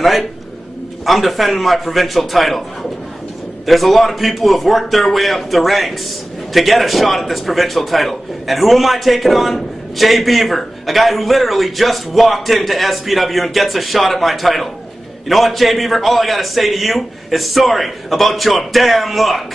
Tonight, I'm defending my provincial title. There's a lot of people who have worked their way up the ranks to get a shot at this provincial title. And who am I taking on? Jay Beaver, a guy who literally just walked into SPW and gets a shot at my title. You know what, Jay Beaver? All I gotta say to you is sorry about your damn luck.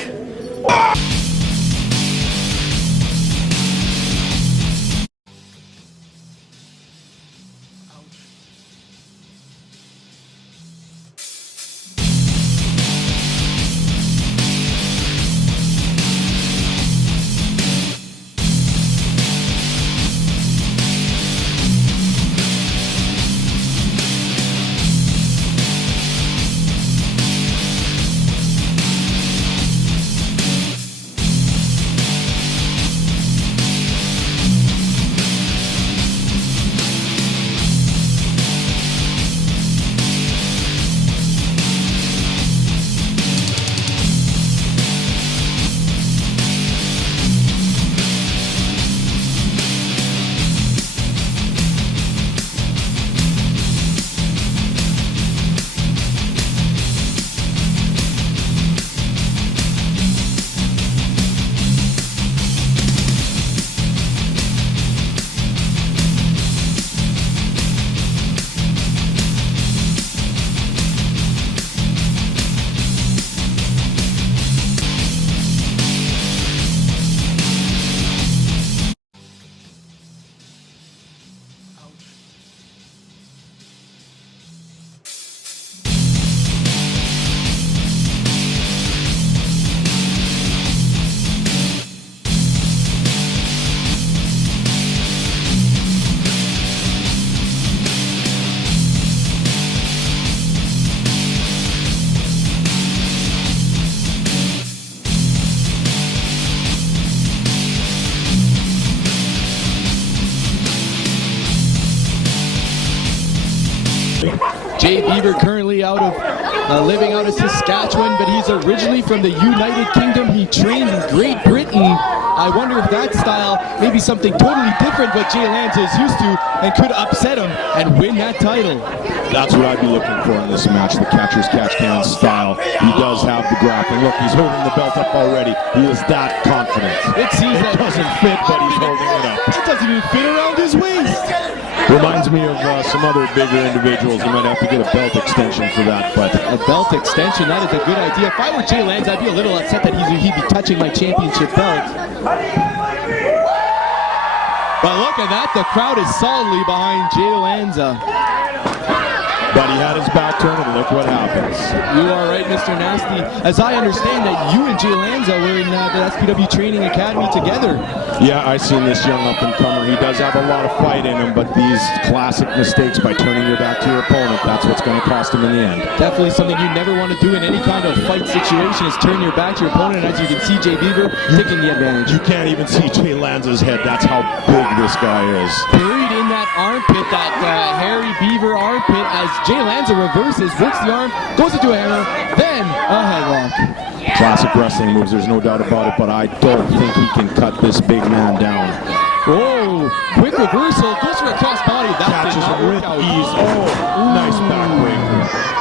Jay Beaver currently living out of Saskatchewan, but he's originally from the United Kingdom. He trained in Great Britain. I wonder if that style may be something totally different what Jay Lanza is used to and could upset him and win that title. That's what I'd be looking for in this match, the catcher's catch-can style. He does have the grappling. Look, he's holding the belt up already. He is that confident. It doesn't fit, but he's holding it up. It doesn't even fit around his waist. Reminds me of some other bigger individuals. You might have to get a belt extension for that, but a belt extension, that is a good idea. If I were Jay Lanza, I'd be a little upset that he'd be touching my championship belt. But look at that, the crowd is solidly behind Jay Lanza. But he had his back turned, and look what happens. You are right, Mr. Nasty. As I understand that you and Jay Lanza were in the SPW Training Academy together. Yeah, I've seen this young up-and-comer. He does have a lot of fight in him, but these classic mistakes by turning your back to your opponent, that's what's going to cost him in the end. Definitely something you never want to do in any kind of fight situation is turn your back to your opponent, and as you can see, Jay Beaver taking the advantage. You can't even see Jay Lanza's head. That's how big this guy is. Buried in that armpit, that hairy Beaver armpit, as Jay Lanza reverses, works the arm, goes into a hammer, then a headlock. Classic wrestling moves, there's no doubt about it, but I don't think he can cut this big man down. Whoa, quick reversal, goes for a cross body. That catches him with ease. Oh, nice backbreaker.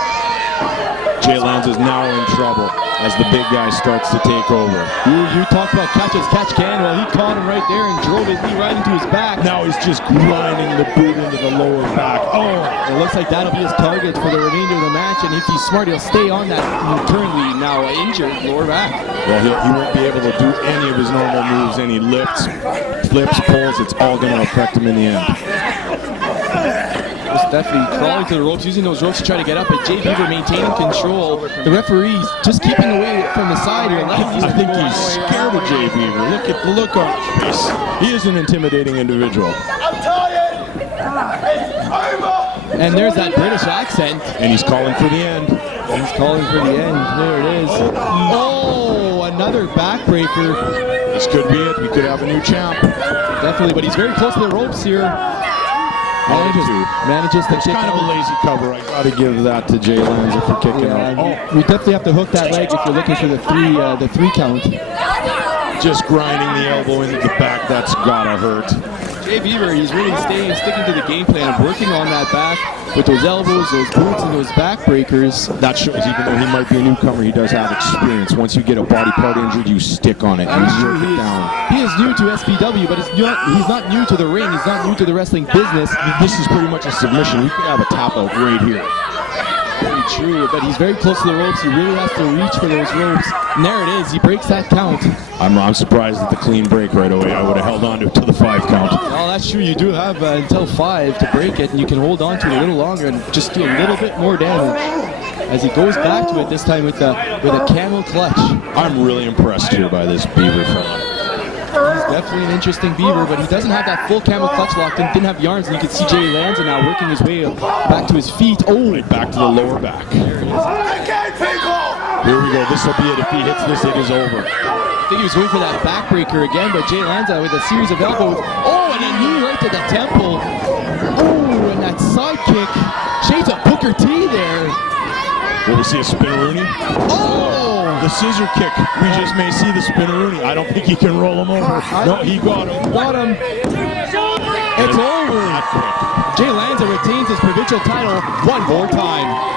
Jay Lanza is now in trouble as the big guy starts to take over. You talk about catch can. Well, he caught him right there and drove his knee right into his back. Now he's just grinding the boot into the lower back. Oh! It looks like that'll be his target for the remainder of the match, and if he's smart, he'll stay on that currently now injured lower back. Well, he won't be able to do any of his normal moves, any lifts, flips, pulls. It's all going to affect him in the end. Just definitely crawling to the ropes, using those ropes to try to get up, but Jay Beaver maintaining control. The referee's just keeping away from the side here. I think he's scared of Jay Beaver. Look at the look on his face. He is an intimidating individual. And there's that British accent. And he's calling for the end. He's calling for the end. There it is. Oh, another backbreaker. This could be it. We could have a new champ. Definitely, but he's very close to the ropes here. Manages to kick kind of a lazy cover. I got to give that to Jay Lanza for kicking out. Oh, we definitely have to hook that leg if you're looking for the three count. Just grinding the elbow into the back. That's gotta hurt. Jay Beaver, he's really sticking to the game plan of working on that back, with those elbows, those boots, and those backbreakers. That shows even though he might be a newcomer, he does have experience. Once you get a body part injured, you stick on it. I'm sure You work it down. he is new to SPW, but he's not new to the ring. He's not new to the wrestling business. This is pretty much a submission. You could have a tap out right here. Very true, but he's very close to the ropes. He really has to reach for those ropes. And there it is. He breaks that count. I'm surprised at the clean break right away. I would have held on to it till the 5 count. Well, that's true. You do have until 5 to break it, and you can hold on to it a little longer and just do a little bit more damage. As he goes back to it this time with a camel clutch. I'm really impressed here by this Beaver fella. He's definitely an interesting Beaver, but he doesn't have that full camel clutch locked in. Didn't have yarns, and you can see Jay Lanza now working his way back to his feet. Oh, Right back to the lower back. there he is. Here we go. This will be it. If he hits this, it is over. I think he was going for that backbreaker again, but Jay Lanza with a series of elbows. Oh, and a knee right to the temple. Oh, and that side kick. Shades of Booker T there. Will we see a spinneroonie? Oh! The scissor kick. We just may see the spinneroonie. I don't think he can roll him over. No, he got him. Got him. It's over. Jay Lanza retains his provincial title one more time.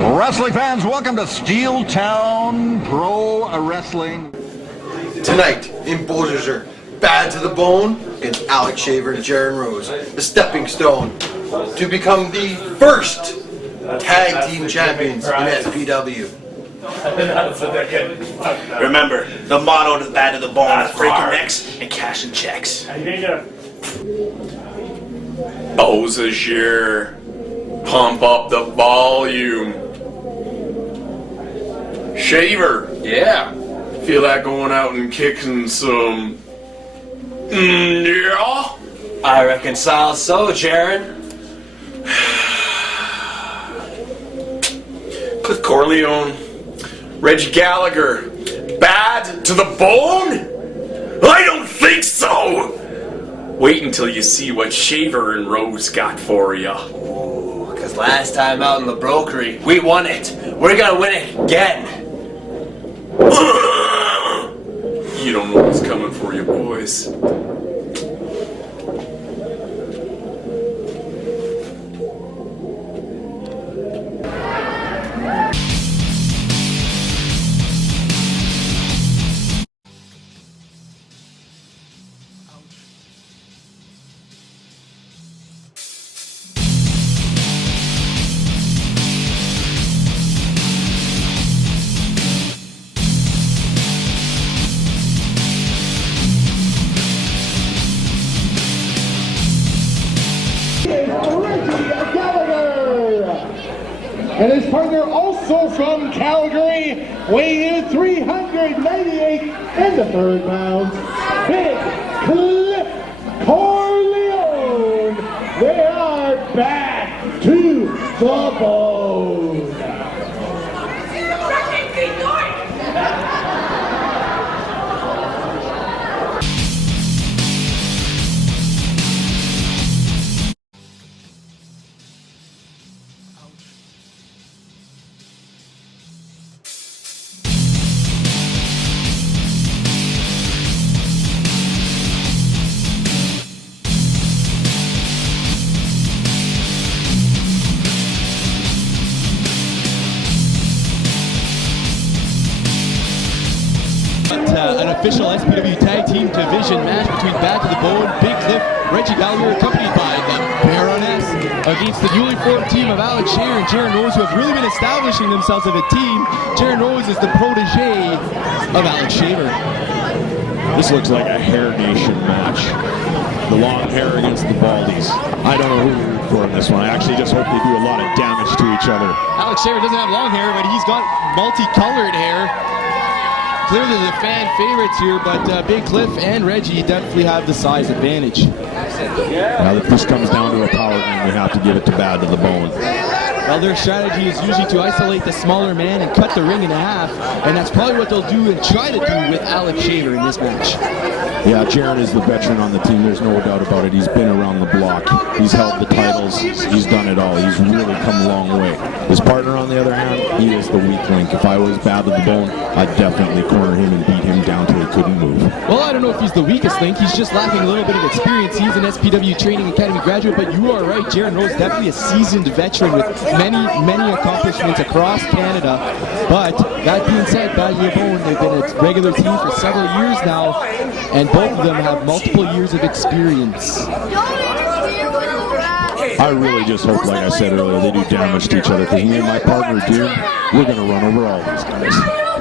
Wrestling fans, welcome to Steeltown Pro Wrestling. Tonight in Beaudesert, Bad to the Bone against Alex Shaver and Jaron Rose, the stepping stone to become the first tag team champions in SPW. Remember, the motto to Bad to the Bone is breaking necks and cashing checks. Beaudesert, pump up the volume. Shaver, Yeah. feel like going out and kicking some. Yeah. I reconcile so, Jaron. Cliff Corleone, Reggie Gallagher, bad to the bone? I don't think so. Wait until you see what Shaver and Rose got for you. Because last time out in the brokery, we won it. We're gonna win it again. You don't know what's coming for you, boys. And his partner, also from Calgary, weighing in 398 and the third pound, Big Cliff Corleone. They are back to the bone. an official SPW Tag Team Division match between Bad to the Bone, Big Cliff, Reggie Gallagher, accompanied by the Baroness, against the newly formed team of Alex Shaver and Jaron Rose, who have really been establishing themselves as a team. Jaron Rose is the protege of Alex Shaver. This looks like a hair nation match. The long hair against the baldies. I don't know who to root for in this one. I actually just hope they do a lot of damage to each other. Alex Shaver doesn't have long hair, but he's got multicolored hair. Clearly the fan favorites here, but Big Cliff and Reggie definitely have the size advantage. Now, if this comes down to a power game, we have to give it to Bad to the Bone. Well, their strategy is usually to isolate the smaller man and cut the ring in half, and that's probably what they'll do and try to do with Alex Shaver in this match. Yeah, Jaron is the veteran on the team. There's no doubt about it. He's been around the block. He's held the titles. He's done it all. He's really come a long way. His partner, on the other hand, he is the weak link. If I was Bad to the Bone, I'd definitely corner him and beat him down till he couldn't move. Well, I don't know if he's the weakest link. He's just lacking a little bit of experience. He's an SPW Training Academy graduate, but you are right. Jaron Rose, definitely a seasoned veteran with many accomplishments across Canada. But that being said, Bad to the Bone, they've been a regular team for several years now, and both of them have multiple years of experience. I really just hope, like I said earlier, they do damage to each other, because me and my partner, dude, we're going to run over all these guys.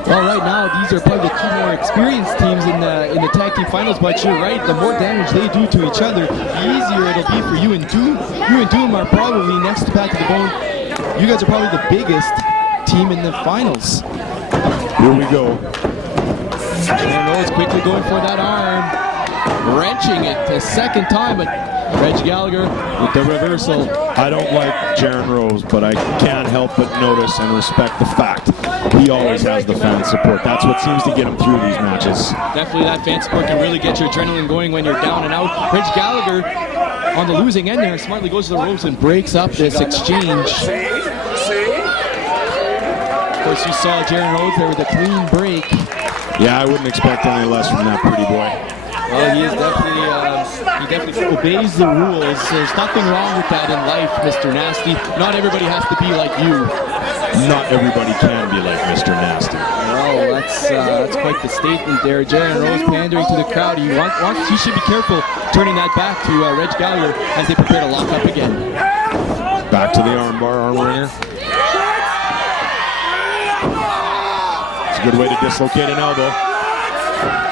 Well, right now, these are probably the two more experienced teams in the tag team finals, but you're right, the more damage they do to each other, the easier it'll be for you and Doom. You and Doom are probably, next to Bad to the Bone, you guys are probably the biggest team in the finals. Here we go. Jaron Rose quickly going for that arm, wrenching it a second time, but Reggie Gallagher with the reversal. I don't like Jaron Rose, but I can't help but notice and respect the fact he always has the fan support. That's what seems to get him through these matches. Definitely that fan support can really get your adrenaline going when you're down and out. Reggie Gallagher on the losing end there smartly goes to the ropes and breaks up this exchange. Of course, you saw Jaron Rose there with a clean break. Yeah, I wouldn't expect any less from that pretty boy. Well, he definitely obeys the rules. There's nothing wrong with that in life, Mr. Nasty. Not everybody has to be like you. Not everybody can be like Mr. Nasty. Well, that's quite the statement there. Jaron Rose pandering to the crowd. He should be careful turning that back to Reg Gallagher as they prepare to lock up again. Back to the armbar, arm wringer. It's a good way to dislocate an elbow.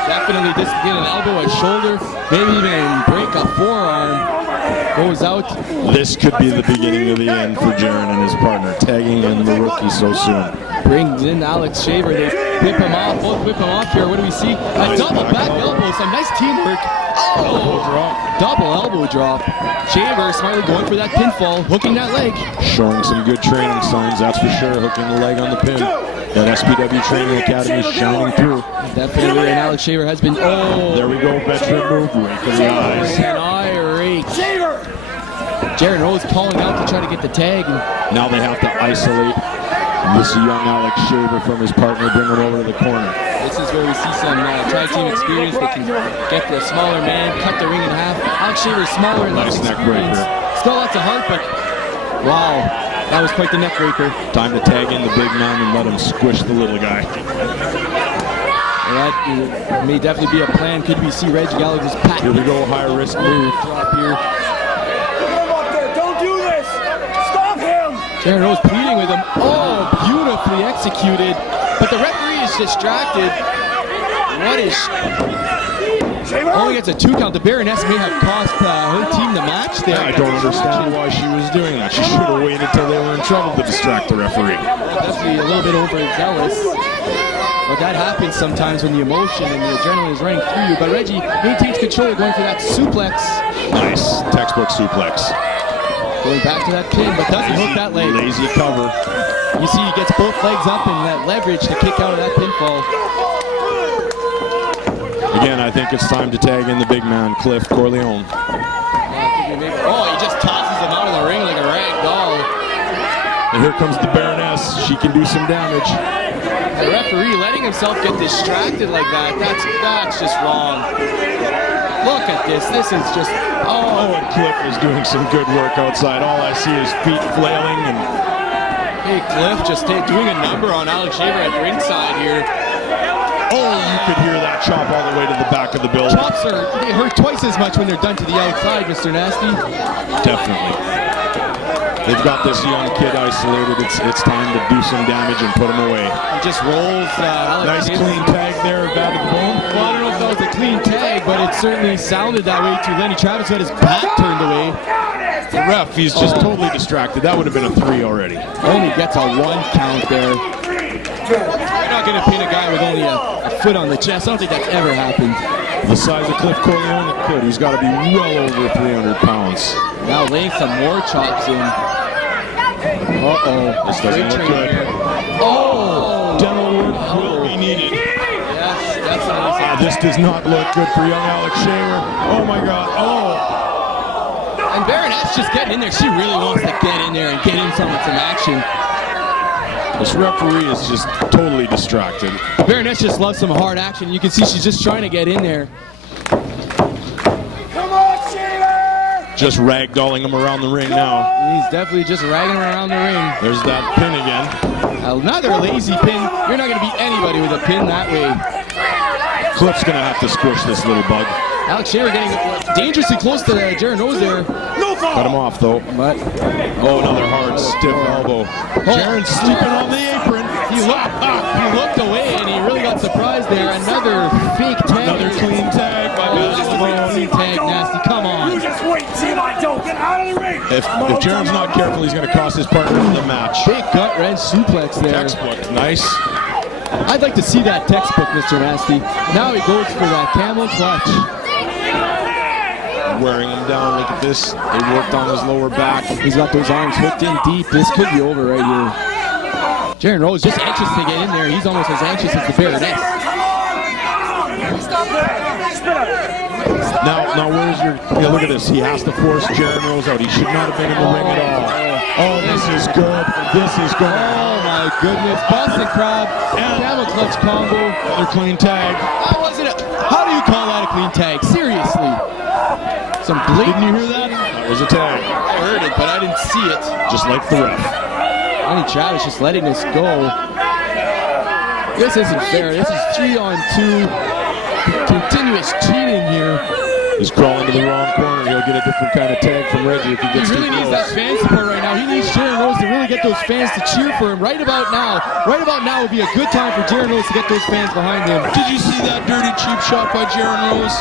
Definitely dislocate an elbow, a shoulder, maybe even break a forearm. Goes out. This could be the beginning of the end for Jaron and his partner, tagging in the rookie so soon. Brings in Alex Shaver. They whip him off. Both whip him off here. What do we see? A double back elbow. Some nice teamwork. Oh! Double elbow drop. Shaver smartly going for that pinfall, hooking that leg. Showing some good training signs, that's for sure. Hooking the leg on the pin. That SPW Training Academy is shining through. Definitely, and Alex Shaver has been. Oh! There we go, veteran move. Right for the eyes. An eye rake. Jaron Rose calling out to try to get the tag. Now they have to isolate this young Alex Shaver from his partner, bring him over to the corner. This is where we see some tag team experience. They can get the smaller man, cut the ring in half. Alex Shaver is smaller and nice neck breaker. Still lots of heart, but wow, that was quite the neck breaker. Time to tag in the big man and let him squish the little guy. That may definitely be a plan. Could we see Reggie Gallagher's pack? Here we go, high risk move. Drop here. Don't do this! Stop him! Jaron Rose pleading with him. Oh, beautifully executed. But the referee is distracted. What is... Only gets a 2 count. The Baroness may have cost her team the match there. I don't understand why she was doing that. She should have waited until they were in trouble to distract the referee. Definitely a little bit overzealous. But that happens sometimes when the emotion and the adrenaline is running through you. But Reggie maintains control, going for that suplex. Nice, textbook suplex. Going back to that pin, but doesn't hook that leg. Lazy cover. You see he gets both legs up and that leverage to kick out of that pinfall. Again, I think it's time to tag in the big man, Cliff Corleone. Oh, he just tosses him out of the ring like a rag doll. And here comes the Baroness. She can do some damage. The referee letting himself get distracted like that, that's just wrong. Look at this. This is just... Oh, and Cliff is doing some good work outside. All I see is feet flailing. And hey, Cliff just doing a number on Alex Shaver at ringside here. Oh, you could hear that chop all the way to the back of the building. Chops they hurt twice as much when they're done to the outside, Mr. Nasty. Definitely. They've got this young kid isolated. It's time to do some damage and put him away. He just rolls. Nice clean tag there, bad to the bone. Well, I don't know if that was a clean tag, but it certainly sounded that way to Lenny Travis, who had his back turned away. The ref, he's just totally distracted. That would have been a 3 already. Only gets a 1 count there. You're not going to pin a guy with only a foot on the chest. I don't think that's ever happened. The size of Cliff Corleone, it could. He's got to be well over 300 pounds. Now laying some more chops in. Uh-oh. This doesn't look good. Oh! Dental work will be needed. Yes, definitely. This does not look good for young Alex Shaver. Oh my God. Oh! And Baronet's just getting in there. She really wants to get in there and get in some action. This referee is just totally distracted. Baroness just loves some hard action. You can see she's just trying to get in there. Come on, Shaver! Just ragdolling him around the ring now. He's definitely just ragging him around the ring. There's that pin again. Another lazy pin. You're not going to beat anybody with a pin that way. Cliff's going to have to squish this little bug. Alex Shaver getting dangerously close to Jaron Rose there. Cut him off though. But another hard stiff elbow. Jaron's sleeping on the apron. He looked away and he really got surprised there. Another fake tag. Another clean tag by clean tag, Nasty. Come on. You just wait and see if I don't. Get out of the ring. If Jaron's not careful, he's going to cost his partner the match. Big gut wrench suplex there. Textbook. Nice. I'd like to see that textbook, Mr. Nasty. Now he goes for that camel clutch. Wearing him down. Look at this. They worked on his lower back. He's got those arms hooked in deep. This could be over right here. Jaron Rose just anxious to get in there. He's almost as anxious as the Baroness. Now where's your... Yeah, look at this. He has to force Jaron Rose out. He should not have been in the ring at all. Oh, this is good. This is good. Oh, my goodness. Boston Crab. Camel clutch combo. Another clean tag. How do you call that a clean tag? Seriously. Some blatant. Didn't you hear that? That was a tag. I heard it, but I didn't see it. Just like the ref. Lenny Travis just letting this go. This isn't fair. This is 3-on-2. Continuous cheating here. He's crawling to the wrong corner. He'll get a different kind of tag from Reggie if he gets too close. He really needs that fan support right now. He needs Jaron Rose to really get those fans to cheer for him right about now. Right about now would be a good time for Jaron Rose to get those fans behind him. Did you see that dirty cheap shot by Jaron Rose?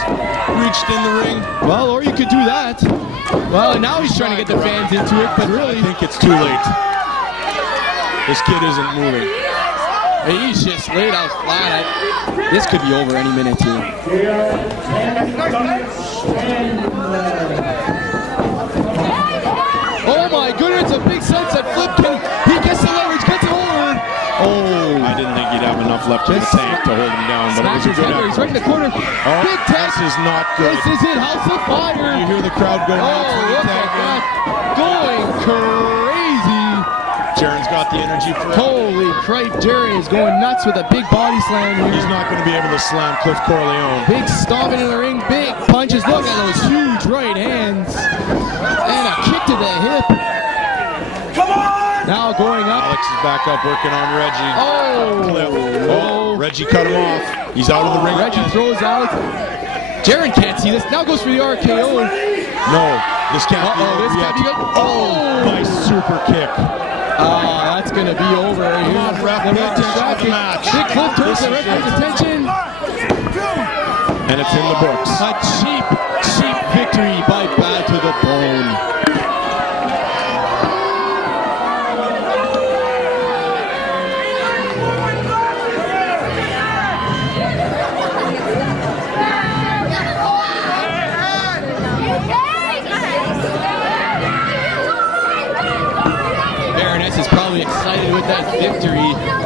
Reached in the ring. Well, or you could do that. Well, and now he's trying to get the fans into it, but really... I think it's too late. This kid isn't moving. He's just laid out flat. This could be over any minute too. Oh my goodness, a big sunset flip. He gets the leverage, gets it over. Oh. I didn't think he'd have enough left in the tank to hold him down, but it was a good effort. He's right in the corner. Oh, big tag. This is not good. This is it. House of Fire. You hear the crowd going nuts. Oh, look at that. Going crazy. Jaron's got the energy for it. Holy cripe, Jaron is going nuts with a big body slam here. He's not going to be able to slam Cliff Corleone. Big stomping in the ring, big punches. Look at those huge right hands. And a kick to the hip. Come on! Now going up. Alex is back up working on Reggie. Oh! Cliff. Oh, Reggie cut him off. He's out of the ring. Reggie throws Alex. Jaron can't see this. Now goes for the RKO. No, this can't be over this yet. can't be good. Oh, nice super kick. That's going to be over. Come on, ref, pay attention to the match. Big Cliff turns the referee's attention. And it's in the books. A cheap victory by Bad to the Bone. Is probably excited with that victory.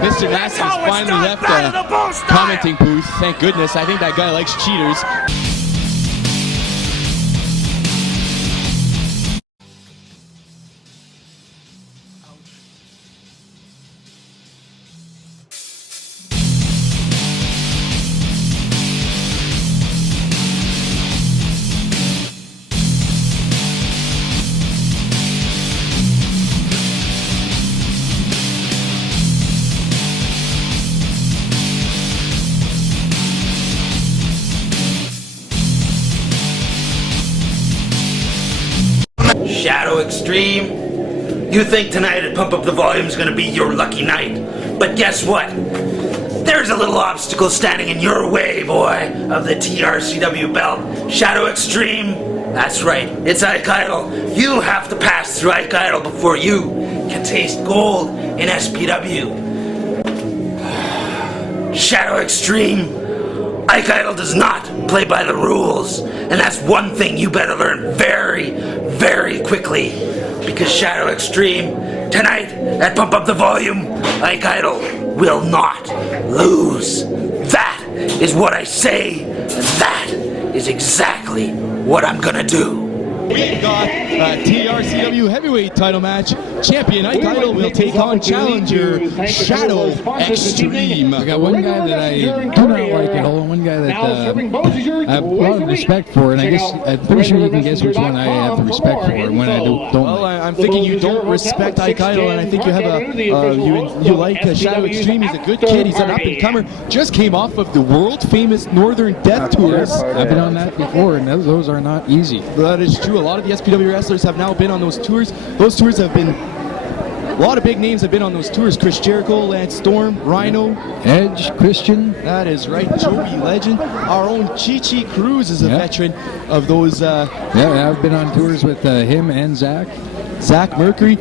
Mr. Nasty has finally left the commenting booth. Thank goodness. I think that guy likes cheaters. Shadow Extreme, you think tonight at Pump Up the Volume is going to be your lucky night. But guess what? There's a little obstacle standing in your way, boy, of the TRCW belt. Shadow Extreme, that's right, it's Ike Idol. You have to pass through Ike Idol before you can taste gold in SPW. Shadow Extreme, Ike Idol does not play by the rules, and that's one thing you better learn very, very quickly. Because Shadow Extreme, tonight at Pump Up the Volume, Ike Idol will not lose. That is what I say, and that is exactly what I'm gonna do. We've got a TRCW heavyweight title match. Champion Ike Idol will take on challenger Shadow Extreme. I got one guy that I do not like at all, and one guy that I have a lot of respect for, and I guess I'm pretty sure you can guess which one I have the respect for and when I don't. Well, I'm thinking you don't respect Ike Idol, and I think you have you like Shadow Extreme. He's a good kid. He's an up-and-comer. Just came off of the world-famous Northern Death Tours. I've been on that before, and those are not easy. That is true. A lot of the SPW wrestlers have now been on those tours. Those tours have been... A lot of big names have been on those tours. Chris Jericho, Lance Storm, Rhino, Edge, Christian. That is right. Joey Legend. Our own Chi Cruz is a veteran of those. Yeah, I've been on tours with him and Zach Mercury.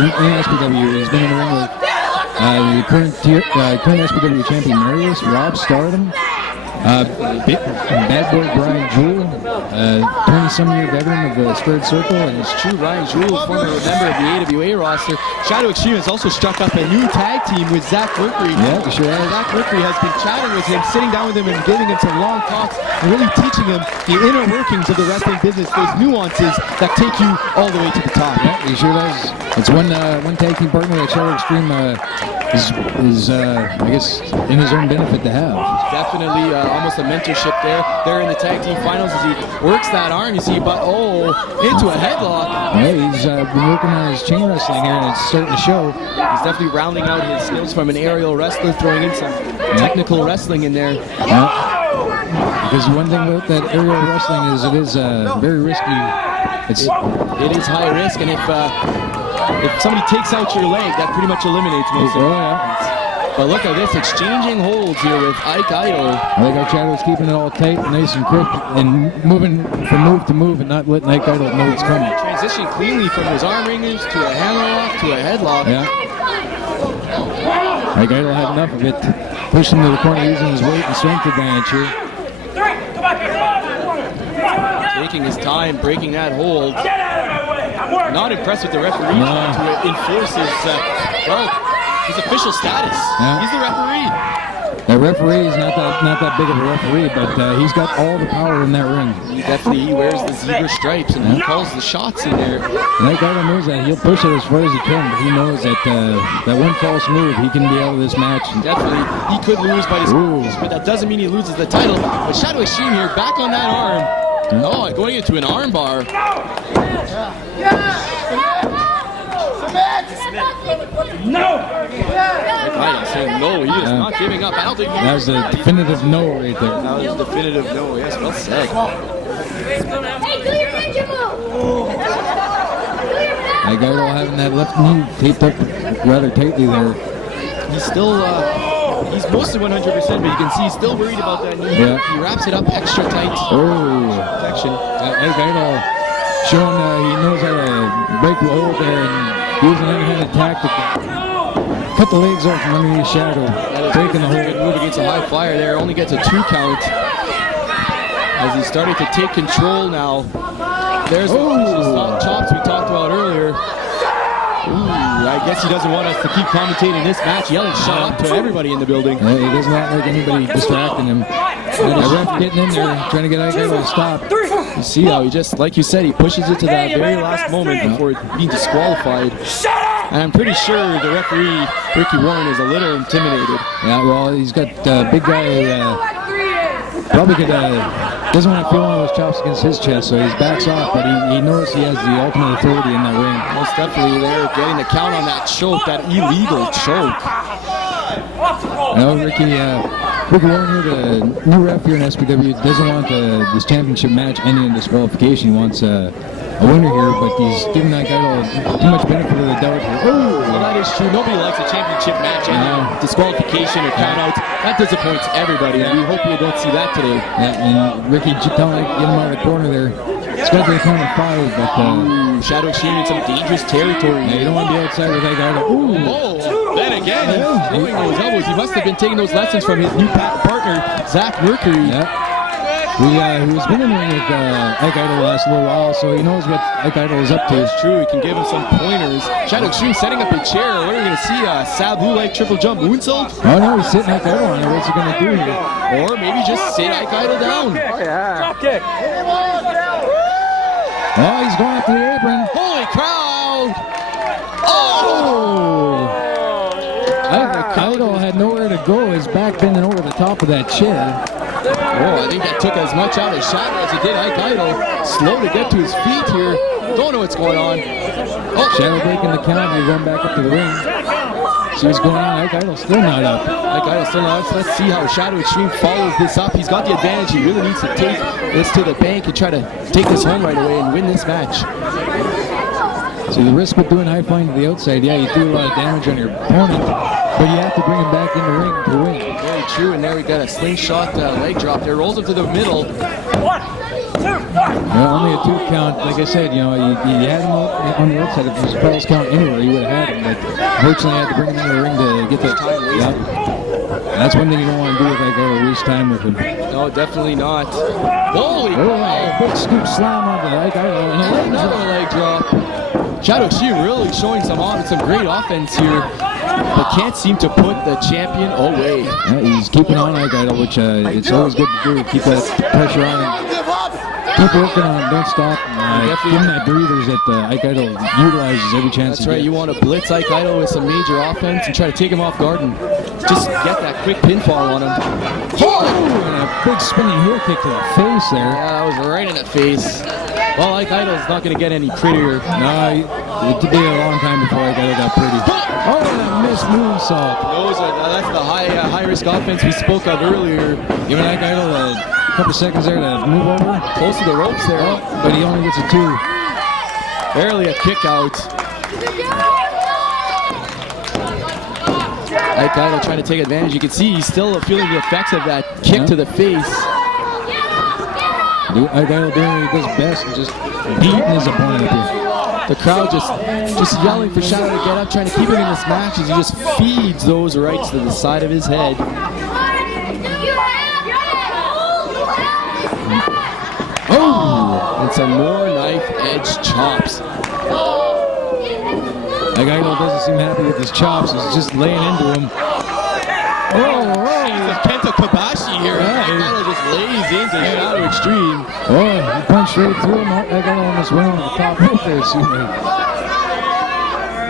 In SPW, he's been in the ring with the current SPW champion Marius, Rob Stardom, Bad Boy Brian Jewell, 20-some-year veteran of the Squared Circle, and It's true, Ryan Jewell, former member of the AWA roster. Shadow Extreme has also struck up a new tag team with Zach Mercury. Yeah, sure has. Zach Mercury has been chatting with him, sitting down with him and giving him some long talks, and really teaching him the inner workings of the wrestling business, those nuances that take you all the way to the top. Yeah, he sure does. It's one tag team partner that Shadow Extreme is I guess, in his own benefit to have. Definitely almost a mentorship there. They're in the tag team finals as he works that arm. You see, but into a headlock. Yeah, he's been working on his chain wrestling here, and it's starting to show. He's definitely rounding out his skills from an aerial wrestler, throwing in some technical wrestling in there. Yeah. Because one thing about that aerial wrestling is it is very risky. It is high risk, and if somebody takes out your leg, that pretty much eliminates most of it. But look at this, exchanging holds here with Ike Idol. I think our Shadow's keeping it all tight, nice and quick, and moving from move to move, and not letting Ike Idol know it's coming. Transition cleanly from his arm wringers to a hammerlock to a headlock. Yeah. Ike Idol had enough of it. Pushed him to the corner using his weight and strength advantage here. Taking his time, breaking that hold. Not impressed with the referee to enforce his official status. Yeah. He's the referee. That referee is not that big of a referee, but he's got all the power in that ring. He wears the zebra stripes and he calls the shots in there. That guy knows that. He'll push it as far as he can, but he knows that that one false move, he can be out of this match. Definitely. He could lose by this, but that doesn't mean he loses the title. But Shadow Extreme here, back on that arm. Oh, going into an arm bar. No! I saying no, he is not giving up. I don't think that was a definitive no right there. That was a definitive no, yes, well said. Hey, do your ninja move! That guy all having that left knee taped up rather tightly there. He's still, he's mostly 100%, but you can see he's still worried about that knee. Yeah. He wraps it up extra tight. Protection. That guy showing he knows how to break the hold there and use an underhanded tactic. Cut the legs off from underneath Shadow. Taking the whole good move against a high flyer there. Only gets a 2 count. As he's starting to take control now. There's the chops we talked about earlier. I guess he doesn't want us to keep commentating this match, yelling shut up to everybody in the building. Yeah, he does not like anybody distracting him. The ref getting in there, trying to get Ike Idol to stop. You see how he just, like you said, he pushes it to that very last moment before being disqualified. And I'm pretty sure the referee, Ricky Warren, is a little intimidated. Yeah, well, he's got a big guy who probably doesn't want to feel one of those chops against his chest, so he backs off, but he knows he has the ultimate authority in that ring. Most definitely there, getting the count on that choke, that illegal choke. Ricky Warren here, the new ref here in SPW, doesn't want this championship match ending in disqualification. He wants a winner here, but he's giving that guy too much benefit of the doubt here. Well, that is true. Nobody likes a championship match ending disqualification or count-out. That disappoints everybody, and we hope we don't see that today. Yeah, and Ricky telling him to get him out of the corner there. It's got to be count of 5, but Shadow Extreme in some dangerous territory. Yeah, you don't want to be outside with that guy. Then again, he's throwing those elbows. He must have been taking those lessons from his new partner, Zach Mercury. Yeah. Who's been in the ring with Ike Idol the last little while, so he knows what Ike Idol is up to. It's true, he can give him some pointers. Shadow Extreme setting up a chair. What are we going to see? Sabu-like triple jump moonsault? Oh no, he's sitting Ike Idol on it. What's he going to do here? Or maybe just sit Ike Idol down. Oh, yeah. Drop kick. Oh, he's going after the apron. Holy crowd! Ike Idol had nowhere to go. His back bending over the top of that chair. I think that took as much out of Shadow as it did Ike Idol. Slow to get to his feet here. Don't know what's going on. Shadow breaking the count. He's going back up to the ring. See what's going on. Ike Idol's still not up. Ike Idol's still not up. So let's see how Shadow Extreme follows this up. He's got the advantage. He really needs to take this to the bank and try to take this home right away and win this match. So the risk with doing high flying to the outside, yeah, you do a lot of damage on your opponent, but you have to bring him back in the ring to win. Very true, and there we got a slingshot leg drop there. Rolls him to the middle. 1, 2, 1. Yeah, only a 2 count. Like I said, you had him on the outside. If it was a false count anywhere, you would have had him. But unfortunately, I had to bring him into the ring to get that time. Yeah. That's one thing you don't want to do if I go to waste time with him. No, definitely not. Holy cow! Big scoop slam on the leg. Another leg drop. Shadow Extreme really showing some great offense here, but can't seem to put the champion away. Yeah, he's keeping on Ike Idol, which it's always good to do. Keep that pressure on him. Keep working on him. Don't stop. Give him that breathers that Ike Idol utilizes every chance. That's right. You want to blitz Ike Idol with some major offense and try to take him off guard and just get that quick pinfall on him. Oh, and a big spinning heel kick to the face there. Yeah, that was right in the face. Well, Ike Idle's not going to get any prettier. No, it would be a long time before I got that pretty. Oh, and a missed moonsault. That's the high risk offense we spoke of earlier. Giving Ike Idle a couple seconds there to move over. Close to the ropes there. Oh, but he only gets a 2. Barely a kick out. Ike Idle trying to take advantage. You can see he's still feeling the effects of that kick to the face. Ike Idle doing what he does best and just beating his opponent up here. The crowd just yelling for Shadow to get up, trying to keep him in this match as he just feeds those rights to the side of his head. Oh! And some more knife edge chops. Ike Idle doesn't seem happy with his chops. He's just laying into him. He's a Kenta Kobashi here. Ike Idle just lays into Shadow Extreme. Oh, he punched right through him. Ike Idle almost went on the top rope there,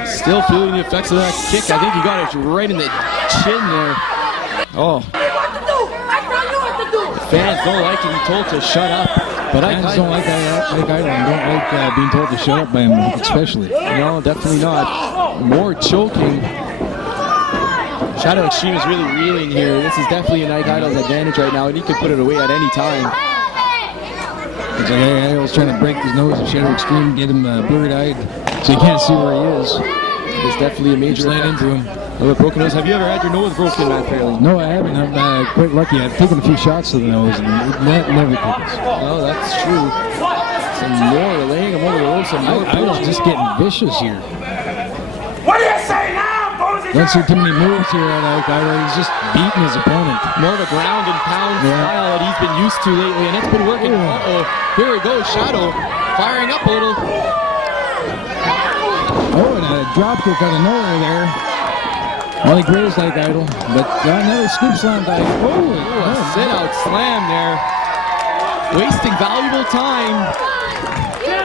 Still feeling the effects of that kick. I think he got it right in the chin there. Oh. The fans don't like to be told to shut up. But fans don't like Ike Idle and don't like being told to shut up by him, especially. No, definitely not. More choking. Shadow Extreme is really reeling here. This is definitely an Ike Idle's advantage right now, and he could put it away at any time. It's like Ike Idle's trying to break his nose and Shadow Extreme, get him blurred-eyed so he can't see where he is. It's definitely a major laying into him. A broken nose. Have you ever had your nose broken, Matt Fairley? No, I haven't. I'm quite lucky. I've taken a few shots to the nose and that never tickles. Oh, that's true. Some more, laying him over the ropes. Some more. Idle's just getting vicious here. What do you say now, Bozy? Don't see too many moves here at Ike Idle. He's just beating his opponent. More of a ground and pound style that he's been used to lately, and it's been working. Uh-oh. Here we go, Shadow firing up a little. Oh, and a drop kick out of nowhere there. Only grazed Ike Idle, but another scoop slam by Ike. Oh, a sit-out slam there. Wasting valuable time.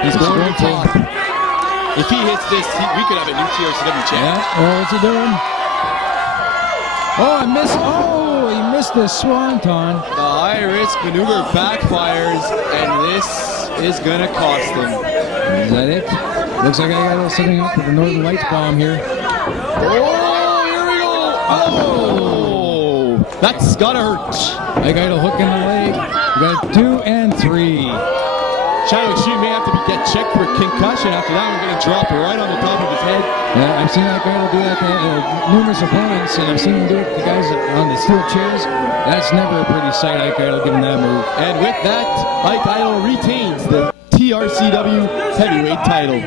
He's going to top. If he hits this, we could have a new TRCW champ. Yeah. Oh, what's he doing? Oh, I missed. Oh, he missed the swanton. The high-risk maneuver backfires, and this is going to cost him. Is that it? Looks like Ike Idle setting up for the Northern Lights bomb here. Oh, that's gotta hurt. Ike Idle hook in the leg. We got 2 and 3. Shadow Extreme may have to get checked for concussion. After that, we're going to drop it right on the top of his head. Yeah, I've seen Ike Idle do that to numerous opponents, and I've seen him do it to guys on the steel chairs. That's never a pretty sight, Ike Idle giving that move. And with that, Ike Idle retains the TRCW heavyweight title.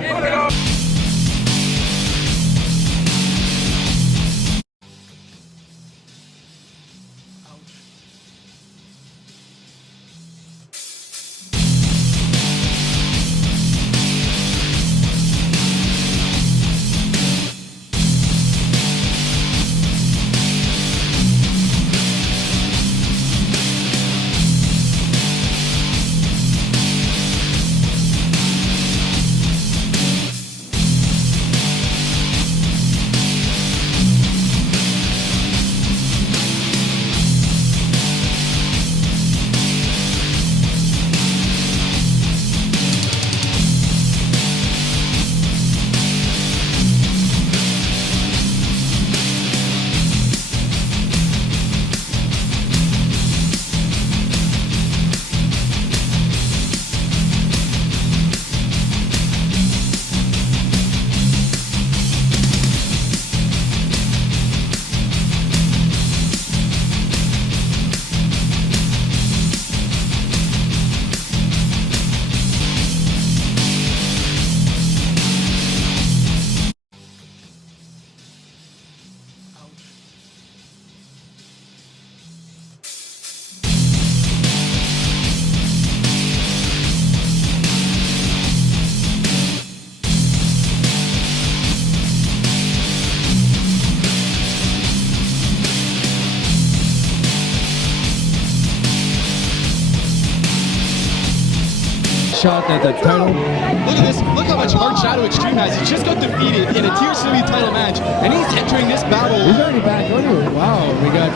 shot at the title. Look at this. Look how much heart Shadow Extreme has. He just got defeated in a TRCW title match, and he's entering this battle. He's already back. Look at it. Wow. We got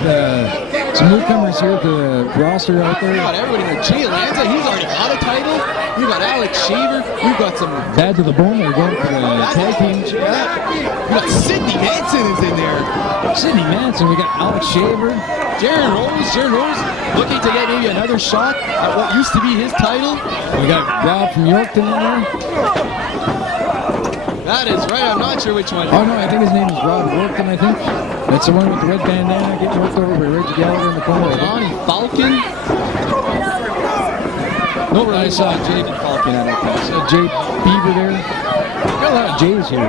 some newcomers here to the roster out there. We got everybody there. Jay Lanza, he's already got a title. We got Alex Shaver. We've got some Bad to the Bone. They're going for the tag team. We got Sidney Manson is in there. Sidney Manson. We got Alex Shaver. Jaron Rose looking to get maybe another shot at what used to be his title. We got Rob from Yorkton in there. That is right. I'm not sure which one. Oh no, I think his name is Rob Yorkton. I think that's the one with the red bandana getting worked over by Reggie Gallagher in the corner. Johnny Falcon. No, I saw Jaden Falcon. I don't think. I saw Jay Beaver there. Got a lot of Jays here.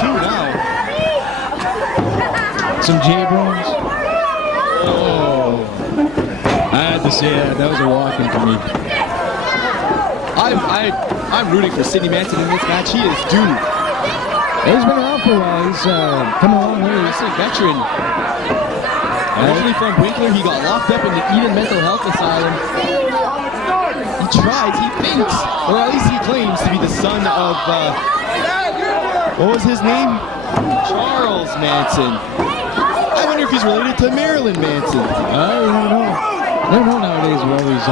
Two now. Some Jay Browns. Oh, I had to say that. That was a walk-in for me. I'm rooting for Sidney Manson in this match. He is due. He's been around for a while. He's come a long way. He's a veteran. Originally from Winkler, he got locked up in the Eden Mental Health Asylum. He tries, he thinks, or at least he claims to be the son of, what was his name? Charles Manson. I wonder if he's related to Marilyn Manson. I don't know. I don't know nowadays with all these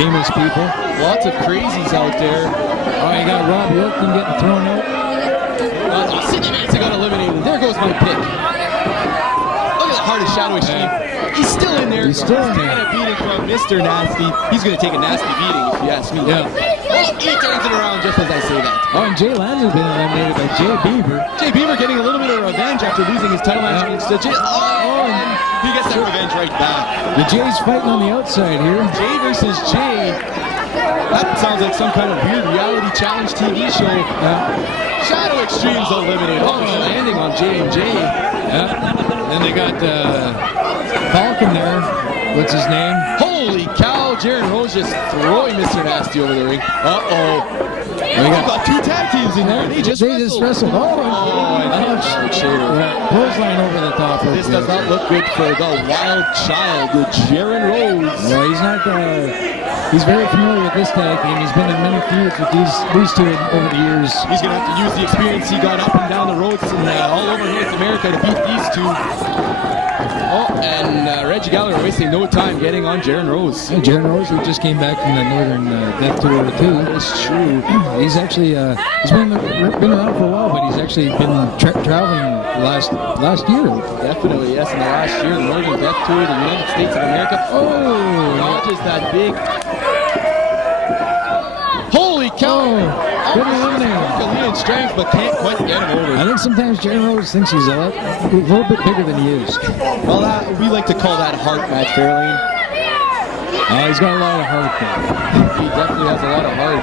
famous people. Lots of crazies out there. Oh, you got Rob Yorkton getting thrown out. Sidney Manson got eliminated. There goes my pick. Look at the heart of Shadow Extreme. He's still in there. He's still in there. Taking a beating from Mr. Nasty. He's going to take a nasty beating if you ask me. Yeah. Oh, he turns it around just as I say that. Oh, and Jay Lanza's been eliminated by Jay Beaver. Jay Beaver getting a little bit of revenge after losing his title match against Jay. Oh, and he gets that revenge right back. The Jay's fighting on the outside here. Jay versus Jay. That sounds like some kind of weird reality challenge TV show. Shadow Extreme's eliminated. Oh, landing on J&J. Yeah. And they got Falcon there. What's his name? Holy cow, Jaron Rose just throwing Mr. Nasty over the ring. Uh-oh. We got two tag teams in there. They just wrestled. Oh, and Alex Shaver. Clothesline over the top. This does not look good for the wild child, Jaron Rose. No, he's not. He's very familiar with this tag team. He's been in many feuds with these two over the years. He's going to have to use the experience he got up and down the roads and all over North America to beat these two. Oh, and Reggie Gallagher wasting no time getting on Jaron Rose. Yeah, Jaron Rose, who just came back from the Northern Death Tour too. That's true. He's actually he's been around for a while, but he's actually been traveling last year. Definitely, yes. In the last year, the Northern Death Tour, the United States of America. Oh, dodges that big. Holy cow! Good eliminated. Herculean strength, but can't quite get him over. I think sometimes Jaron Rose thinks he's a little bit bigger than he is. Well, we like to call that heart, Matt Fairlane. He's got a lot of heart there. He definitely has a lot of heart.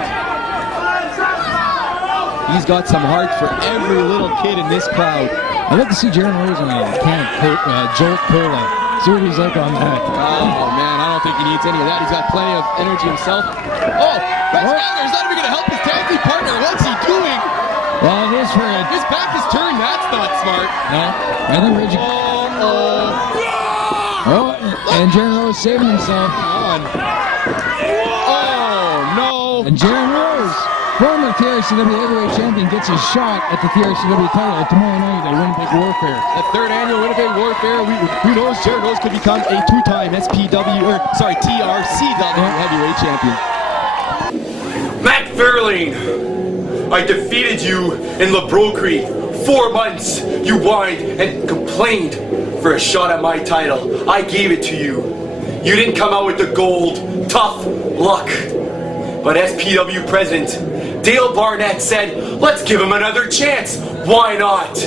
He's got some heart for every little kid in this crowd. I'd like to see Jaron Rose on a can of Jolt Cola. See what he's like on that. Oh, man, I don't think he needs any of that. He's got plenty of energy himself. Oh, Reggie Gallagher is not even going to help his tag team partner. What's he doing? Well, it is for it. His back is turned. That's not smart. No, I think Reggie. Oh, and Jaron Rose saving himself. Oh, no. And Jaron Rose, former TRCW heavyweight champion, gets his shot at the TRCW title tomorrow night at Winnipeg Warfare. The third annual Winnipeg Warfare. Who knows? Jaron Rose could become a two-time TRCW heavyweight champion. Matt Fairlane, I defeated you in LeBrokery. 4 months you whined and complained for a shot at my title. I gave it to you. You didn't come out with the gold. Tough luck. But SPW President Dale Barnett said, let's give him another chance. Why not?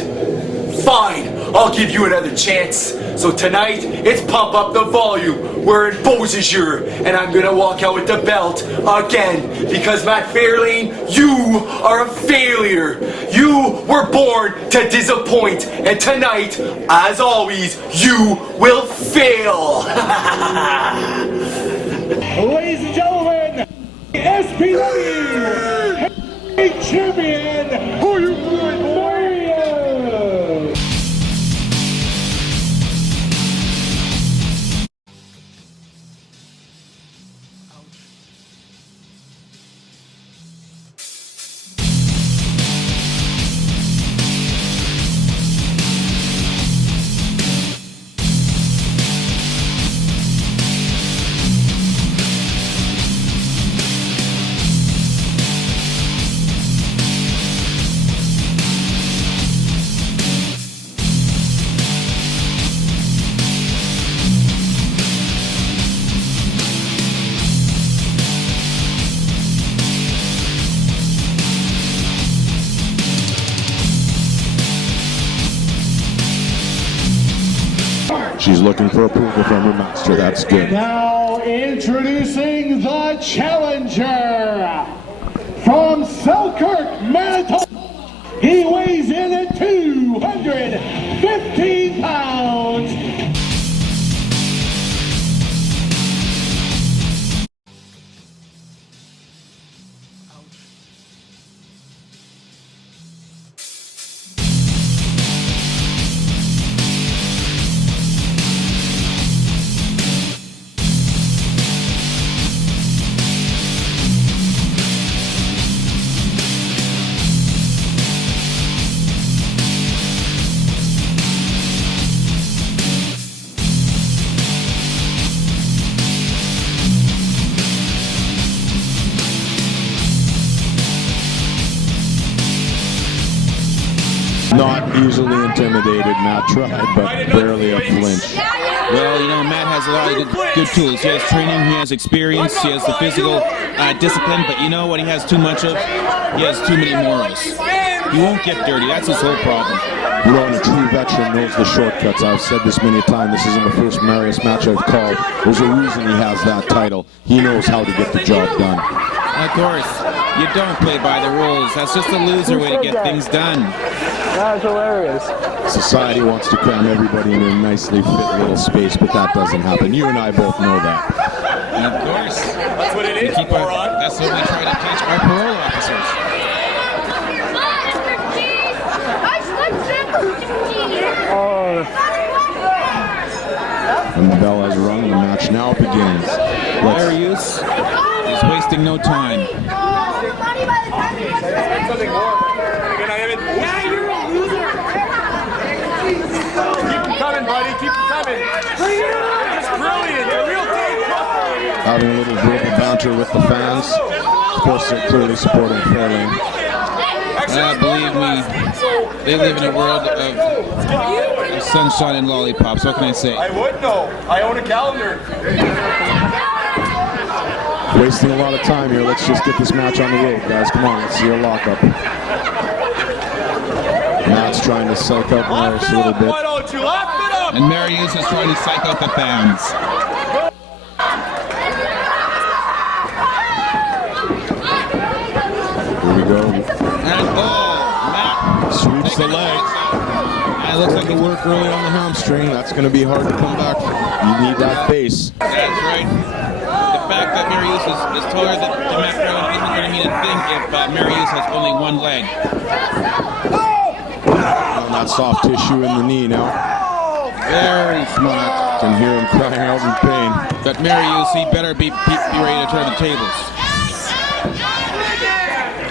Fine, I'll give you another chance. So tonight, it's pump up the volume. We're in Beausejour, and I'm gonna walk out with the belt again. Because Matt Fairlane, you are a failure. You were born to disappoint. And tonight, as always, you will fail. Ladies and gentlemen, SPW champion, who you Warriors. She's looking for approval from her master. That's good. Now introducing the challenger from Selkirk, Manitoba. He weighs in at 215 pounds. Not easily intimidated. Matt tried, but barely a flinch. Well, you know, Matt has a lot of good tools. He has training, he has experience, he has the physical discipline, but you know what he has too much of? He has too many morals. He won't get dirty. That's his whole problem. You know, and a true veteran knows the shortcuts. I've said this many times. This isn't the first Marius match I've called. There's a reason he has that title. He knows how to get the job done. Of course, you don't play by the rules. That's just a loser way to get things done. That was hilarious. Society wants to cram everybody in a nicely fit little space, but that doesn't happen. You and I both know that. And of course. That's what it is, moron. That's what we try to teach our parole officers. And the bell has rung, and the match now begins. Marius is wasting no time. Yeah, you're a loser. Keep them coming, buddy. Keep them coming. They're just brilliant. They're real deep. Having a little verbal banter with the fans. Of course, they're clearly supporting Fairlane. Believe me, they live in a world of sunshine and lollipops. What can I say? I would know. I own a calendar. Wasting a lot of time here. Let's just get this match on the road, guys. Come on, let's see a lockup. Matt's trying to psych out Marius a little bit. Why don't you lock it up? And Marius is trying to psych out the fans. Here we go. And Matt sweeps the leg. It looks like it worked early on the hamstring. That's going to be hard to come back from. You need that base. That's right. The fact that Marius is taller than Matt Brown isn't going to mean a thing if Marius has only one leg. On that soft tissue in the knee now. Very smart. Can hear him crying out in pain. But Marius, he better be ready to turn the tables.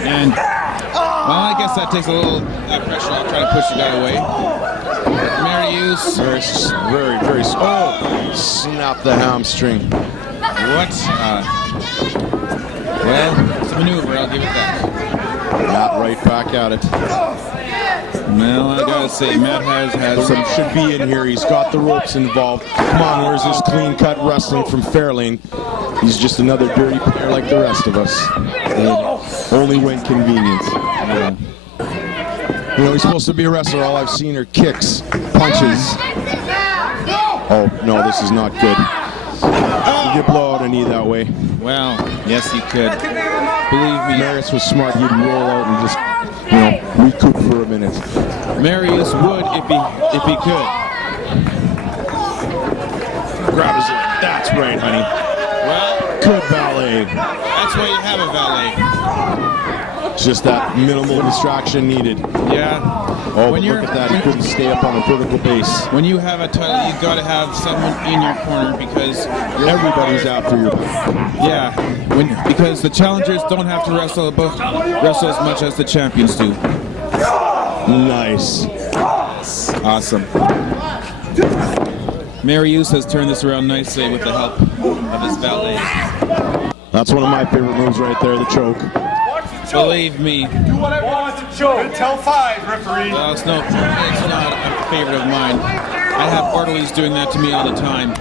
And, well, I guess that takes a little pressure off trying to push the guy away. Marius. Very, snap the hamstring. What? Well, it's a maneuver, I'll give it that. Matt right back at it. Well, I gotta say, Matt has some should be in here. He's got the ropes involved. Come on, where's this clean-cut wrestling from Fairlane? He's just another dirty player like the rest of us. Only when convenient. You know, he's supposed to be a wrestler. All I've seen are kicks, punches. Oh, no, this is not good. You could blow out a knee that way. Well, yes, you could. Believe me. Marius was smart. He'd roll out and just, you know, recoup for a minute. Marius would if he could. Grab his leg. That's right, honey. Well, good valet. That's why you have a valet. Just that minimal distraction needed. Yeah. Oh, but look at that. He couldn't stay up on a vertical base. When you have a title, you've got to have someone in your corner because everybody's after your back. Yeah. Because the challengers don't have to wrestle as much as the champions do. Nice. Awesome. Marius has turned this around nicely with the help of his valet. That's one of my favorite moves right there, the choke. Believe me. Do whatever you want to choke. Tell 5, referee. Well, it's not a favorite of mine. I have orderlies doing that to me all the time.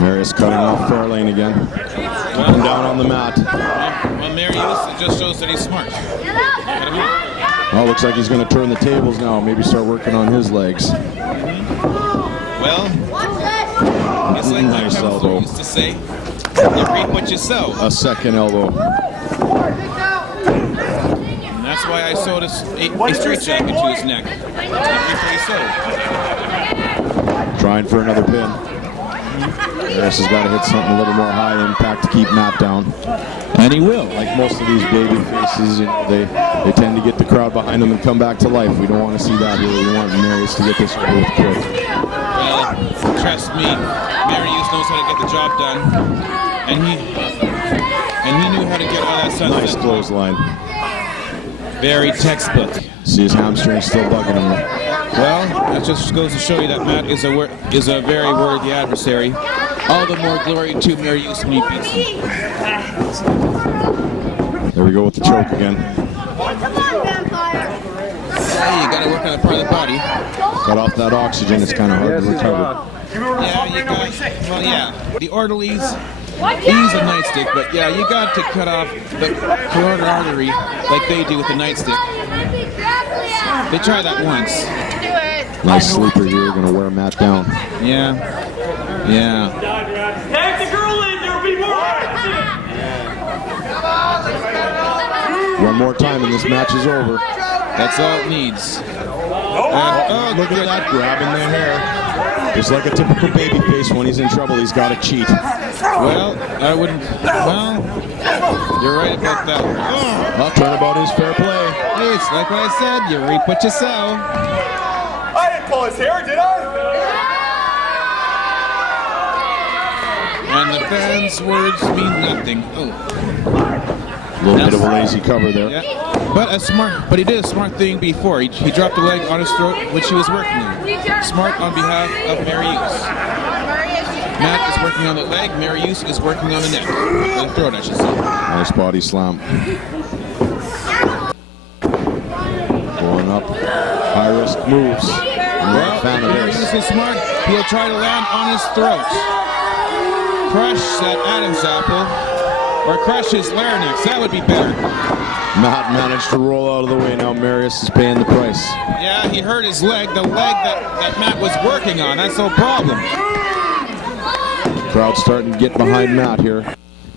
Marius cutting off Fairlane again. Well, down on the mat. Well, Marius, it just shows that he's smart. Oh, looks like he's going to turn the tables now. Maybe start working on his legs. Well, I guess like Nice my elbow. used to say, you reap what you sow. A second elbow. And that's why I sewed a straight jacket to his neck. That's what he sewed. Trying for another pin. Harris has got to hit something a little more high impact to keep Matt down. And he will. Like most of these baby faces, you know, they tend to get the crowd behind them and come back to life. We don't want to see that here. We want Marius to get this over with quick. Well, trust me, Marius knows how to get the job done. And he knew how to get all that sunset. Nice clothesline. Very textbook. See his hamstring still bugging him. Well, that just goes to show you that Matt is a very worthy adversary. All the more glory to Marius when he beats him. There we go with the choke again. Hey, you gotta work on a part of the body. Got off that oxygen, it's kind of hard to recover. Yeah, you got, well, yeah, the orderlies, he's a nightstick, but yeah, you got to cut off the carotid artery like they do with the nightstick. They try that once. Nice sleeper here, gonna wear Matt down. Yeah, yeah. Tag the girl in, there'll be more action! One more time and this match is over. That's all it needs. Oh, look at that, grabbing the hair. Just like a typical baby face, when he's in trouble, he's got to cheat. Well, I wouldn't, well, you're right about that. Well, turnabout is fair play. Hey, it's like what I said, you reap what you sow. I didn't pull his hair, did I? And the fans' words mean nothing. Oh. A little bit of a lazy cover there. Yeah. But he did a smart thing before. He dropped the leg on his throat, which he was working on. Smart on behalf of Marius. Matt is working on the leg, Marius is working on the neck. The throat, I should say. Nice body slam. Going up. High risk moves. Well, Marius is smart. He'll try to land on his throat. Crush that Adam's apple. Or crush his larynx. That would be better. Matt managed to roll out of the way. Now Marius is paying the price. Yeah, he hurt his leg. The leg that Matt was working on. That's no problem. Crowd starting to get behind Matt here.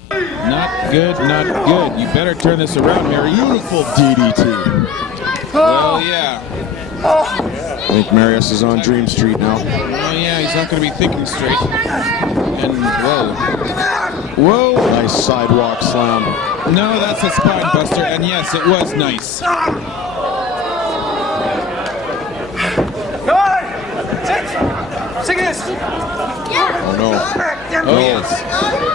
Not good, not good. You better turn this around, Marius. Beautiful DDT. Well, yeah. I think Marius is on Dream Street now. Oh, yeah, he's not going to be thinking straight. And, whoa. Whoa. Nice sidewalk slam. No, that's a spine buster, and yes, it was nice. Come on! Take this! Oh, no. Oh, yes.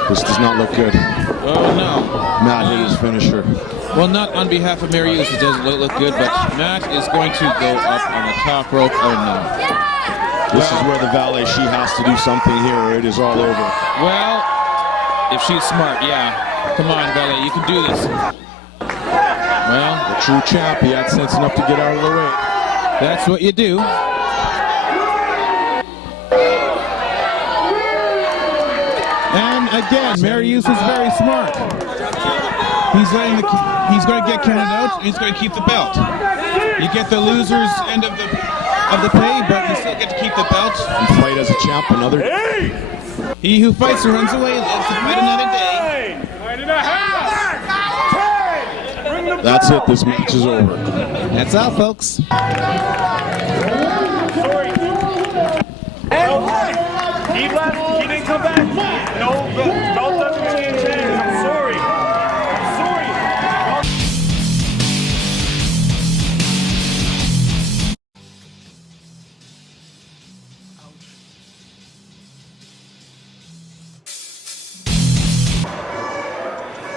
This does not look good. Oh, no. Matt hit his finisher. Well, not on behalf of Marius, it doesn't look good, but Matt is going to go up on the top rope. Oh, no. This is where the valet, she has to do something here or it is all over. Well, if she's smart, yeah. Come on, valet, you can do this. Well, the true champ, he had sense enough to get out of the way. That's what you do. And again, Marius is very smart. He's going to get counted out, and he's going to keep the belt. You get the loser's end of the pay, but you still get to keep the belt. And fight as a champ another day. He who fights and runs away lives to fight another day. 9.5. That's it. This match is over. That's all, folks. Sorry. He left. He didn't come back. No, belt doesn't change hands. I'm sorry. I'm sorry.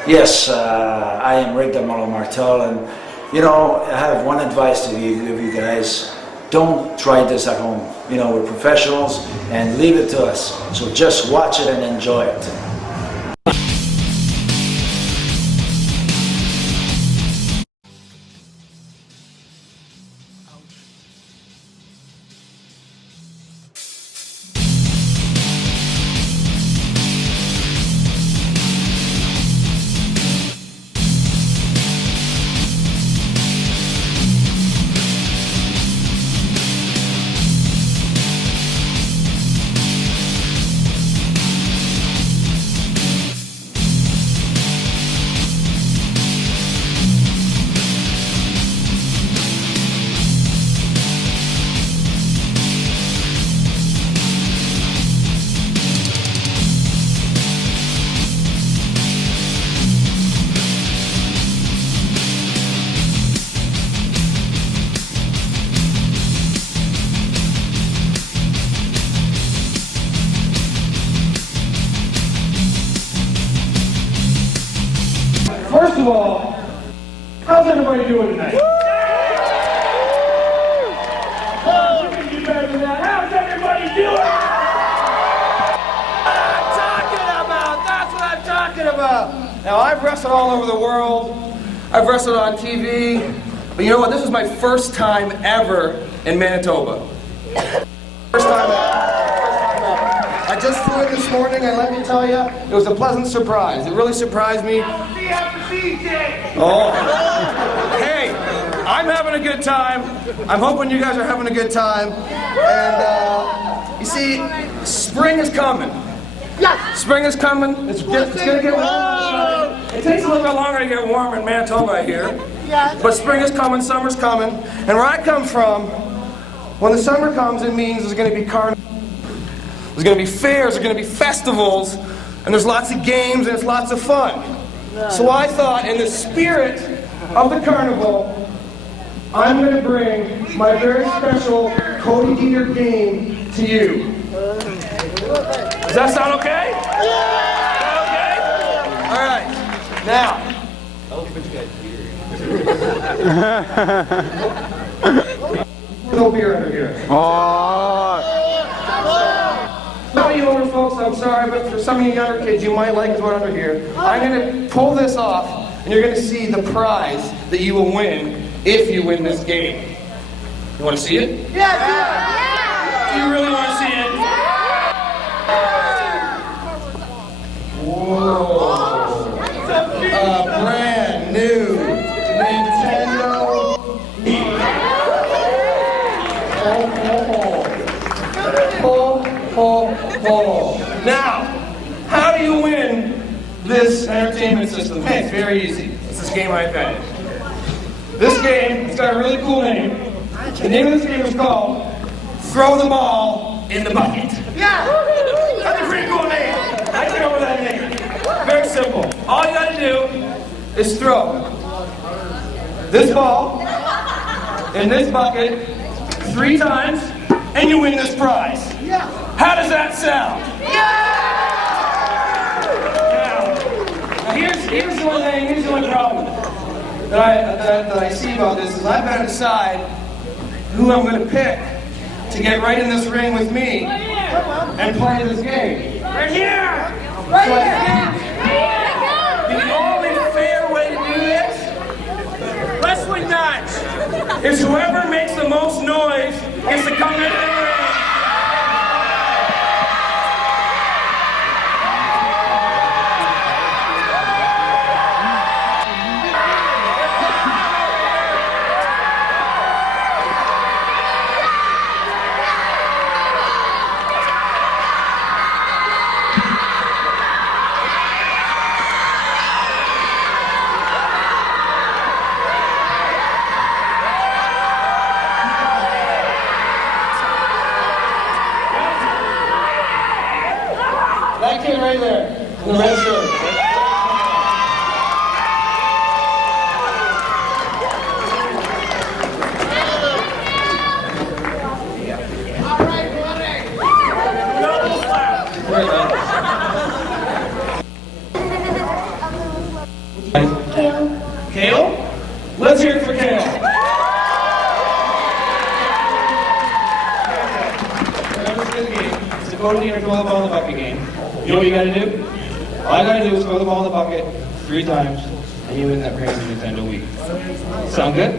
Yes, I am Rick Damolo Martel, and you know, I have one advice to give you guys. Don't try this at home. You know, we're professionals, and leave it to us. So just watch it and enjoy it. First of all, how's everybody doing tonight? Oh, you can do better than that. How's everybody doing? That's what I'm talking about. Now, I've wrestled all over the world. I've wrestled on TV. But you know what? This is my first time ever in Manitoba. First time ever. I just flew in this morning, and let me tell you, it was a pleasant surprise. It really surprised me. Oh, hey, I'm having a good time. I'm hoping you guys are having a good time. And you see, spring is coming. Spring is coming. It's going to get warm. It takes a little bit longer to get warm in Manitoba, I hear. But spring is coming, summer's coming. And where I come from, when the summer comes, it means there's going to be carnival. There's going to be fairs, there's going to be festivals, and there's lots of games and it's lots of fun. So I thought, in the spirit of the carnival, I'm going to bring my very special Cody Deaner game to you. Does that sound okay? Okay? All right. Now. No beer under here. Some of you older folks, I'm sorry, but for some of you younger kids, you might like what's under here. I'm going to pull this off, and you're going to see the prize that you will win if you win this game. You want to see it? Yeah! Do you really want to see it? Whoa! A brand new Nintendo. Now, how do you win this entertainment system? Hey, it's very easy. It's this game I invented. This game, it's got a really cool name. The name of this game is called Throw the Ball in the Bucket. Yeah! That's a pretty cool name. I came up with that name. Very simple. All you gotta do is throw this ball in this bucket 3 times, and you win this prize. How does that sound? Now here's the one thing, here's the one problem that I see about this is I've got to decide who I'm going to pick to get right in this ring with me and play this game. Right here! Right here! The only fair way to do this, wrestling match, is whoever makes the most noise gets to come into the ring. That kid right there, in the red shirt. Kale? Let's hear it for Kale. Remember this game. It's the Cody Deaner throw the ball in the bucket game. You know what you gotta do? All I gotta do is throw the ball in the bucket 3 times, and you win that brand new Nintendo Wii. Sound good?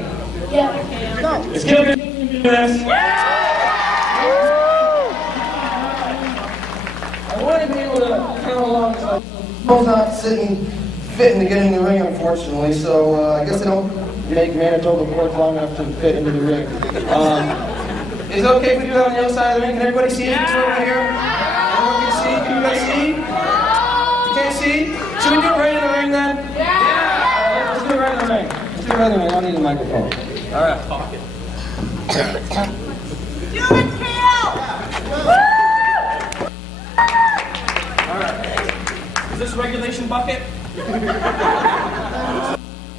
Yeah. No. It's gonna be this. I want to be able to count along. So I'm not fitting to get in the ring, unfortunately. So I guess they don't make Manitoba courts long enough to fit into the ring. Is it okay if we do that on the other side of the ring? Can everybody see it over here? Everyone can see? Can you guys see? You can't see? Should we do it right in the ring then? Yeah! Let's do it right in the ring. Let's do it right in the ring. I don't need a microphone. All right. Do it, Kale! All right. Is this regulation bucket?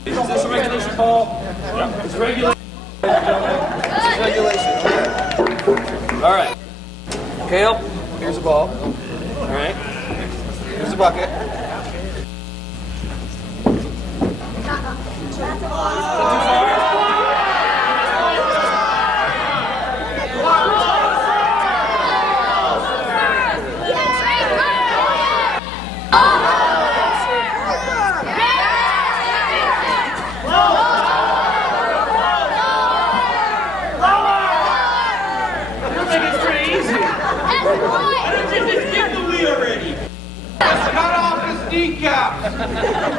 Is this a regulation ball? Yeah. It's regulation. It's regulation. All right. Kale, here's a ball. All right. Here's a bucket.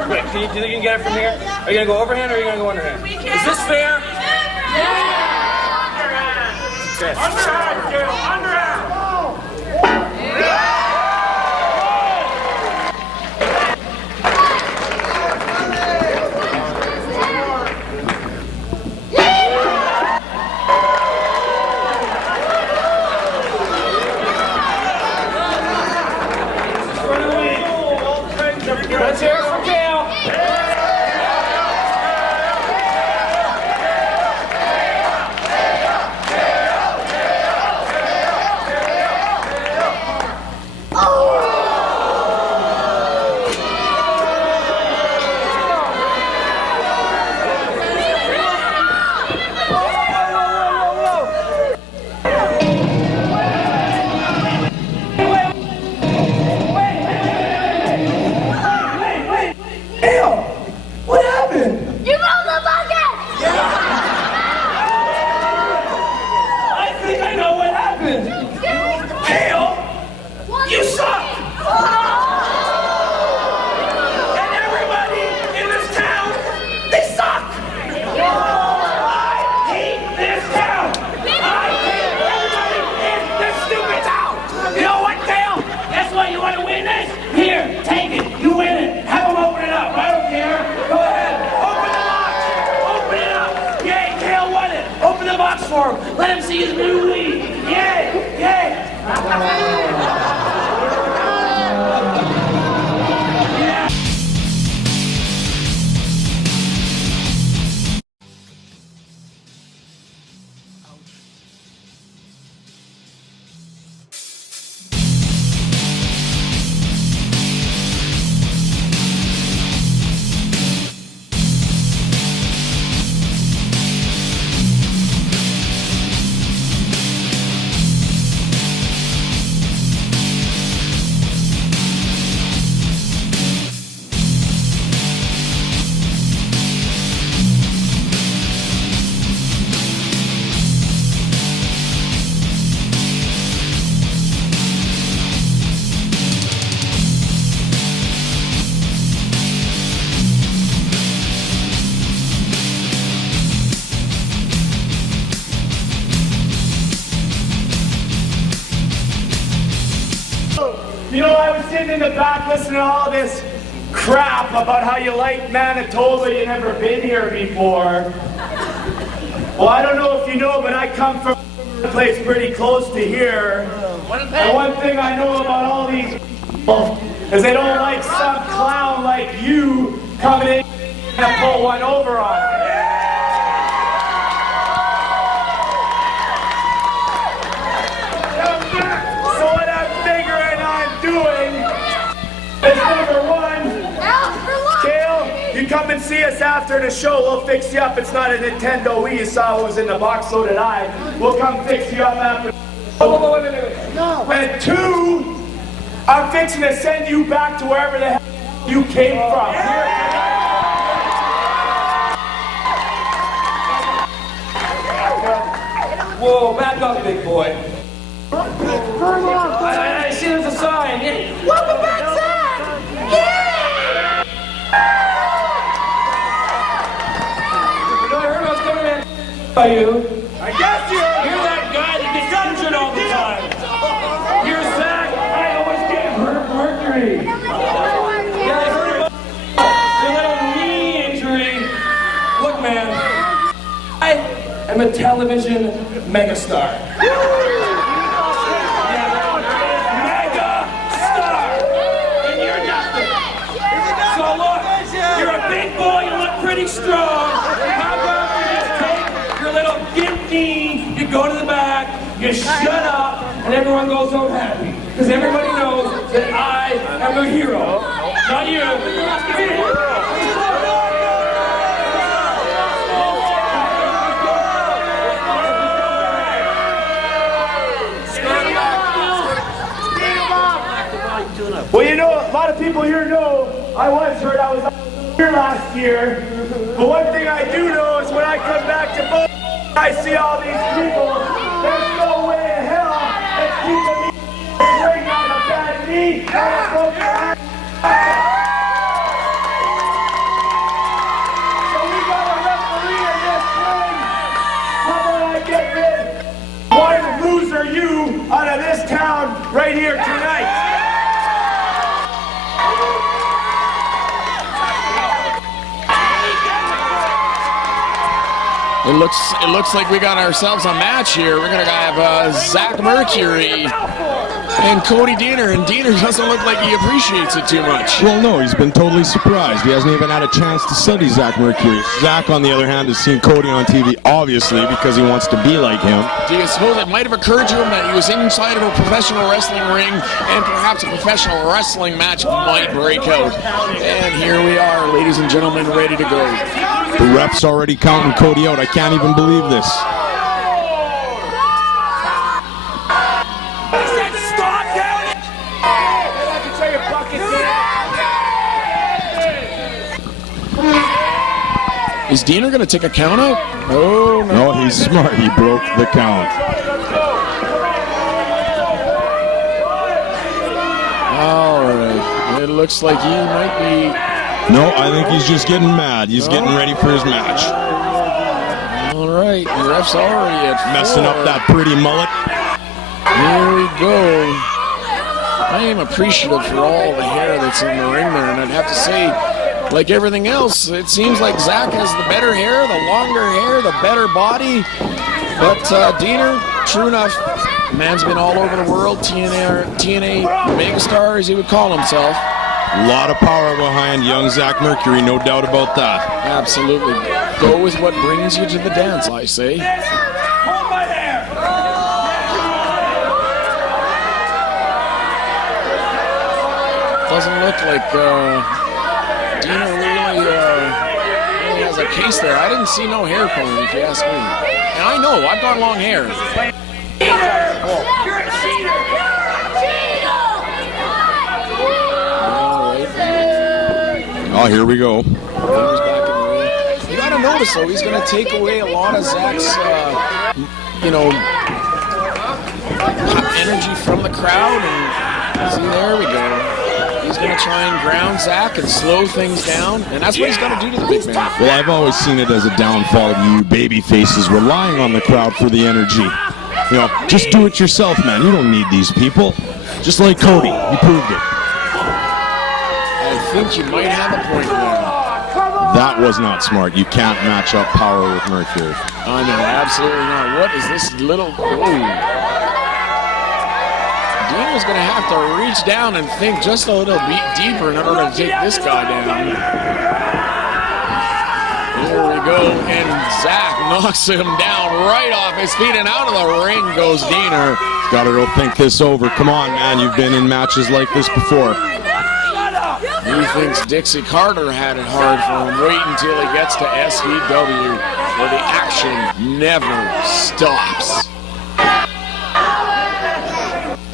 Wait, do you think you can get it from here? Are you gonna go overhand or are you gonna go underhand? Is this fair? Okay. Underhand, Gil, underhand! Let's hear it from Kale. Let him see his new lead. Yay! Yay! You know, I was sitting in the back listening to all this crap about how you like Manitoba, you never been here before. Well, I don't know if you know, but I come from a place pretty close to here. And one thing I know about all these people is they don't like some clown like you coming in and pull one over on them. So what I'm figuring I'm doing is number one, Kale, you come and see us after the show. We'll fix you up. It's not a Nintendo Wii. You saw what was in the box, so did I. We'll come fix you up after. Wait. No. And two, I'm fixing to send you back to wherever the hell you came from. Whoa, back up, big boy. I see there's a sign. Welcome back, son! Yeah! You know, I heard I was coming in by you. I guess you're that guy that gets injured all the time. You're Zach. I always get Mercury. Yeah, I heard about your little knee injury. Look, man, I am a television megastar. Pretty strong. How about you just take your little gimp knee, you go to the back, you shut up, and everyone goes home happy. Because everybody knows that I am a hero. Not you. here last year. But one thing I do know is when I come back to Bo, I see all these people. There's no way in hell it's keeping me ring on a bad knee and a broken hand. So we got a referee in this ring. How about I get rid of one loser you out of this town right here tonight? It looks like we got ourselves a match here. We're gonna have Zach Mercury and Cody Deaner, and Deaner doesn't look like he appreciates it too much. Well, no, he's been totally surprised. He hasn't even had a chance to study Zach Mercury. Zach, on the other hand, has seen Cody on TV, obviously, because he wants to be like him. Do you suppose it might have occurred to him that he was inside of a professional wrestling ring and perhaps a professional wrestling match might break out? And here we are, ladies and gentlemen, ready to go. The ref's already counting Cody out. I can't even believe this. Is Deaner going to take a count out? Oh, no. No, he's smart. He broke the count. All right. It looks like he might be... No, I think he's just getting mad. He's getting ready for his match. All right. The ref's already at 4. Messing up that pretty mullet. Here we go. I am appreciative for all the hair that's in the ring there, and I'd have to say, like everything else, it seems like Zach has the better hair, the longer hair, the better body. But Deaner, true enough, the man's been all over the world, TNA megastar, as he would call himself. A lot of power behind young Zach Mercury, no doubt about that. Absolutely. Go with what brings you to the dance, I say. Hold my hair! Doesn't look like Deaner really has a case there. I didn't see no hair pulling, if you ask me. And I know, I've got long hair. You're a cheater! Oh, here we go. Deaner's back in the ring. You gotta notice, though, he's gonna take away a lot of Zach's, energy from the crowd. And see, there we go. He's going to try and ground Zach and slow things down, and that's what he's going to do to the big man. Well, I've always seen it as a downfall of you baby faces relying on the crowd for the energy. You know, just do it yourself, man. You don't need these people. Just like Cody, he proved it. I think you might have a point there. That was not smart. You can't match up power with Mercury. I know, absolutely not. What is this little... Whoa. Deaner's going to have to reach down and think just a little bit deeper in order to take this guy down. Here we go, and Zach knocks him down right off his feet, and out of the ring goes Deaner. Gotta go think this over. Come on, man, you've been in matches like this before. He thinks Dixie Carter had it hard for him. Wait until he gets to SVW, where the action never stops.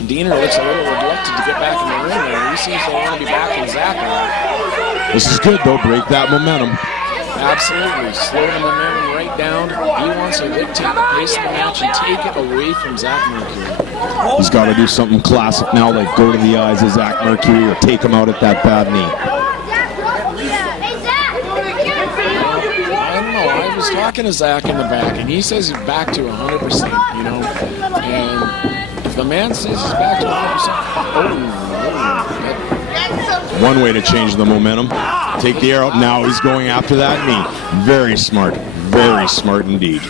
Deaner looks a little reluctant to get back in the ring there. He seems to want to be back in Zach now. This is good, though. Break that momentum. Absolutely. Slow the momentum right down. He wants to dictate the pace of the match and take it away from Zach Mercury. He's got to do something classic now, like go to the eyes of Zach Mercury or take him out at that bad knee. I don't know. I was talking to Zach in the back, and he says he's back to 100%, you know. And if the man says he's back to 100%, one way to change the momentum. Take the air out. Now he's going after that knee. Very smart. Very smart indeed. He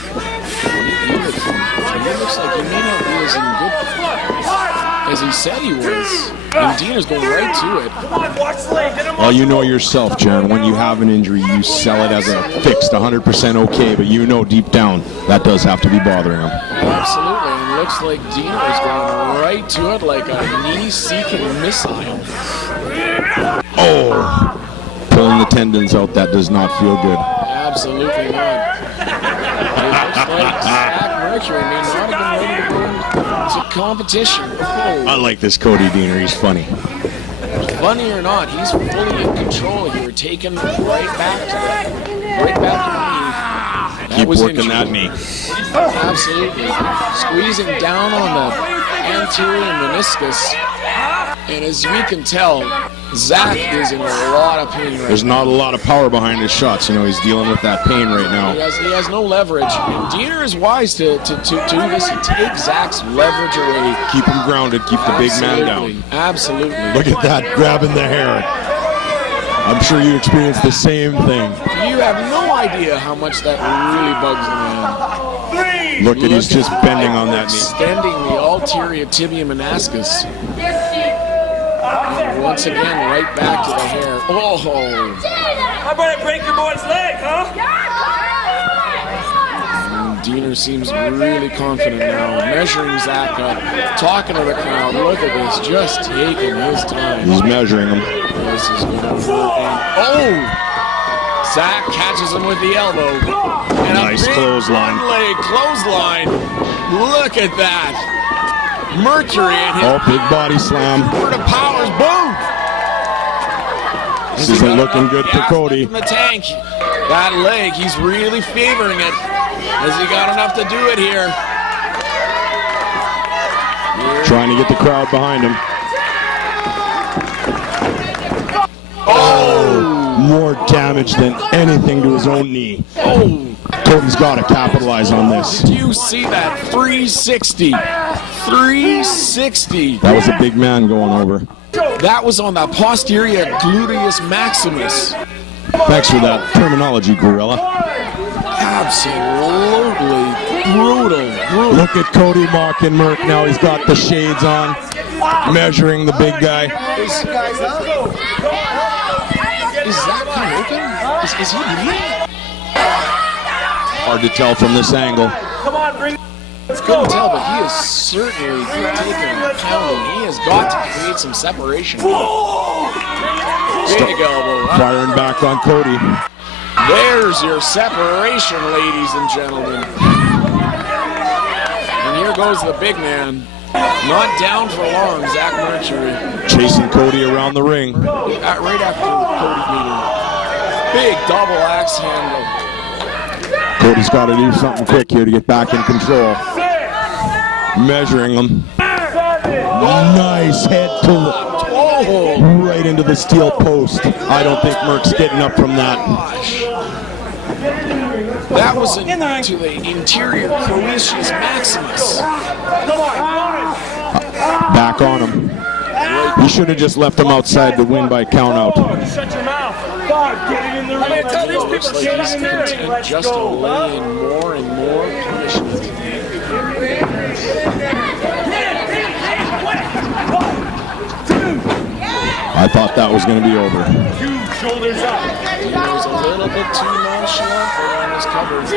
looks like he may not be as in good as he said he was. And Deaner's going right to it. Well, you know yourself, Jan. When you have an injury, you sell it as a fixed, 100% okay, but you know deep down that does have to be bothering him. Absolutely. And it looks like Deaner's going right to it like a knee-seeking missile. Oh! Pulling the tendons out, that does not feel good. Absolutely not. It looks like Zach Mercury may not have been ready to go into competition. Oh. I like this Cody Deaner, he's funny. Funny or not, he's fully in control here, taken right back to the knee. Keep working that knee. Absolutely. Squeezing down on the anterior meniscus. And as we can tell, Zach is in a lot of pain right There's now. not a lot of power behind his shots. You know, he's dealing with that pain right now. He has no leverage. And Deaner is wise to do this and take Zach's leverage away. Keep him grounded. Keep the big man down. Absolutely. Look at that, grabbing the hair. I'm sure you experienced the same thing. You have no idea how much that really bugs the man. Look at he's just bending on that knee. Extending the ulterior tibia meniscus. And once again, right back to the hair. Oh! How about I break your boy's leg, huh? And Deaner seems really confident now, measuring Zach up, talking to the crowd. Look at this, just taking his time. He's measuring him. This is going to Zach catches him with the elbow. And nice clothesline. Leg clothesline. Look at that. Mercury and his big body slam. Word of powers, boom! This isn't looking good for Cody. In the tank. That leg, he's really favoring it. Has he got enough to do it here? Trying to get the crowd behind him. Oh! More damage than anything to his own knee. Oh! Cody's got to capitalize on this. Did you see that? 360. 360. That was a big man going over. That was on the posterior gluteus maximus. Thanks for that terminology, Gorilla. Absolutely brutal. Look at Cody mocking Merc now. He's got the shades on, measuring the big guy. Is Zach broken? Is he bleeding? Hard to tell from this angle. Come on, bring It's good to tell, but he is certainly taking a pounding. He has got to create some separation. Big elbow. Firing back on Cody. There's your separation, ladies and gentlemen. And here goes the big man. Not down for long, Zach Mercury. Chasing Cody around the ring. Right after Cody Deaner. Big double axe handle. Cody's got to do something quick here to get back in control. Measuring him. Nice head to right into the steel post. I don't think Merc's getting up from that. That was into the interior collaceus maximus. Back on him. He should have just left him outside to win by count out. Shut your mouth. God, get it in the ring. I'm gonna tell these people to get in there. Let's just go. to lay in more and more punishment. I thought that was going to be over. Shoulders up. He was a little bit too nonchalant on his coverage.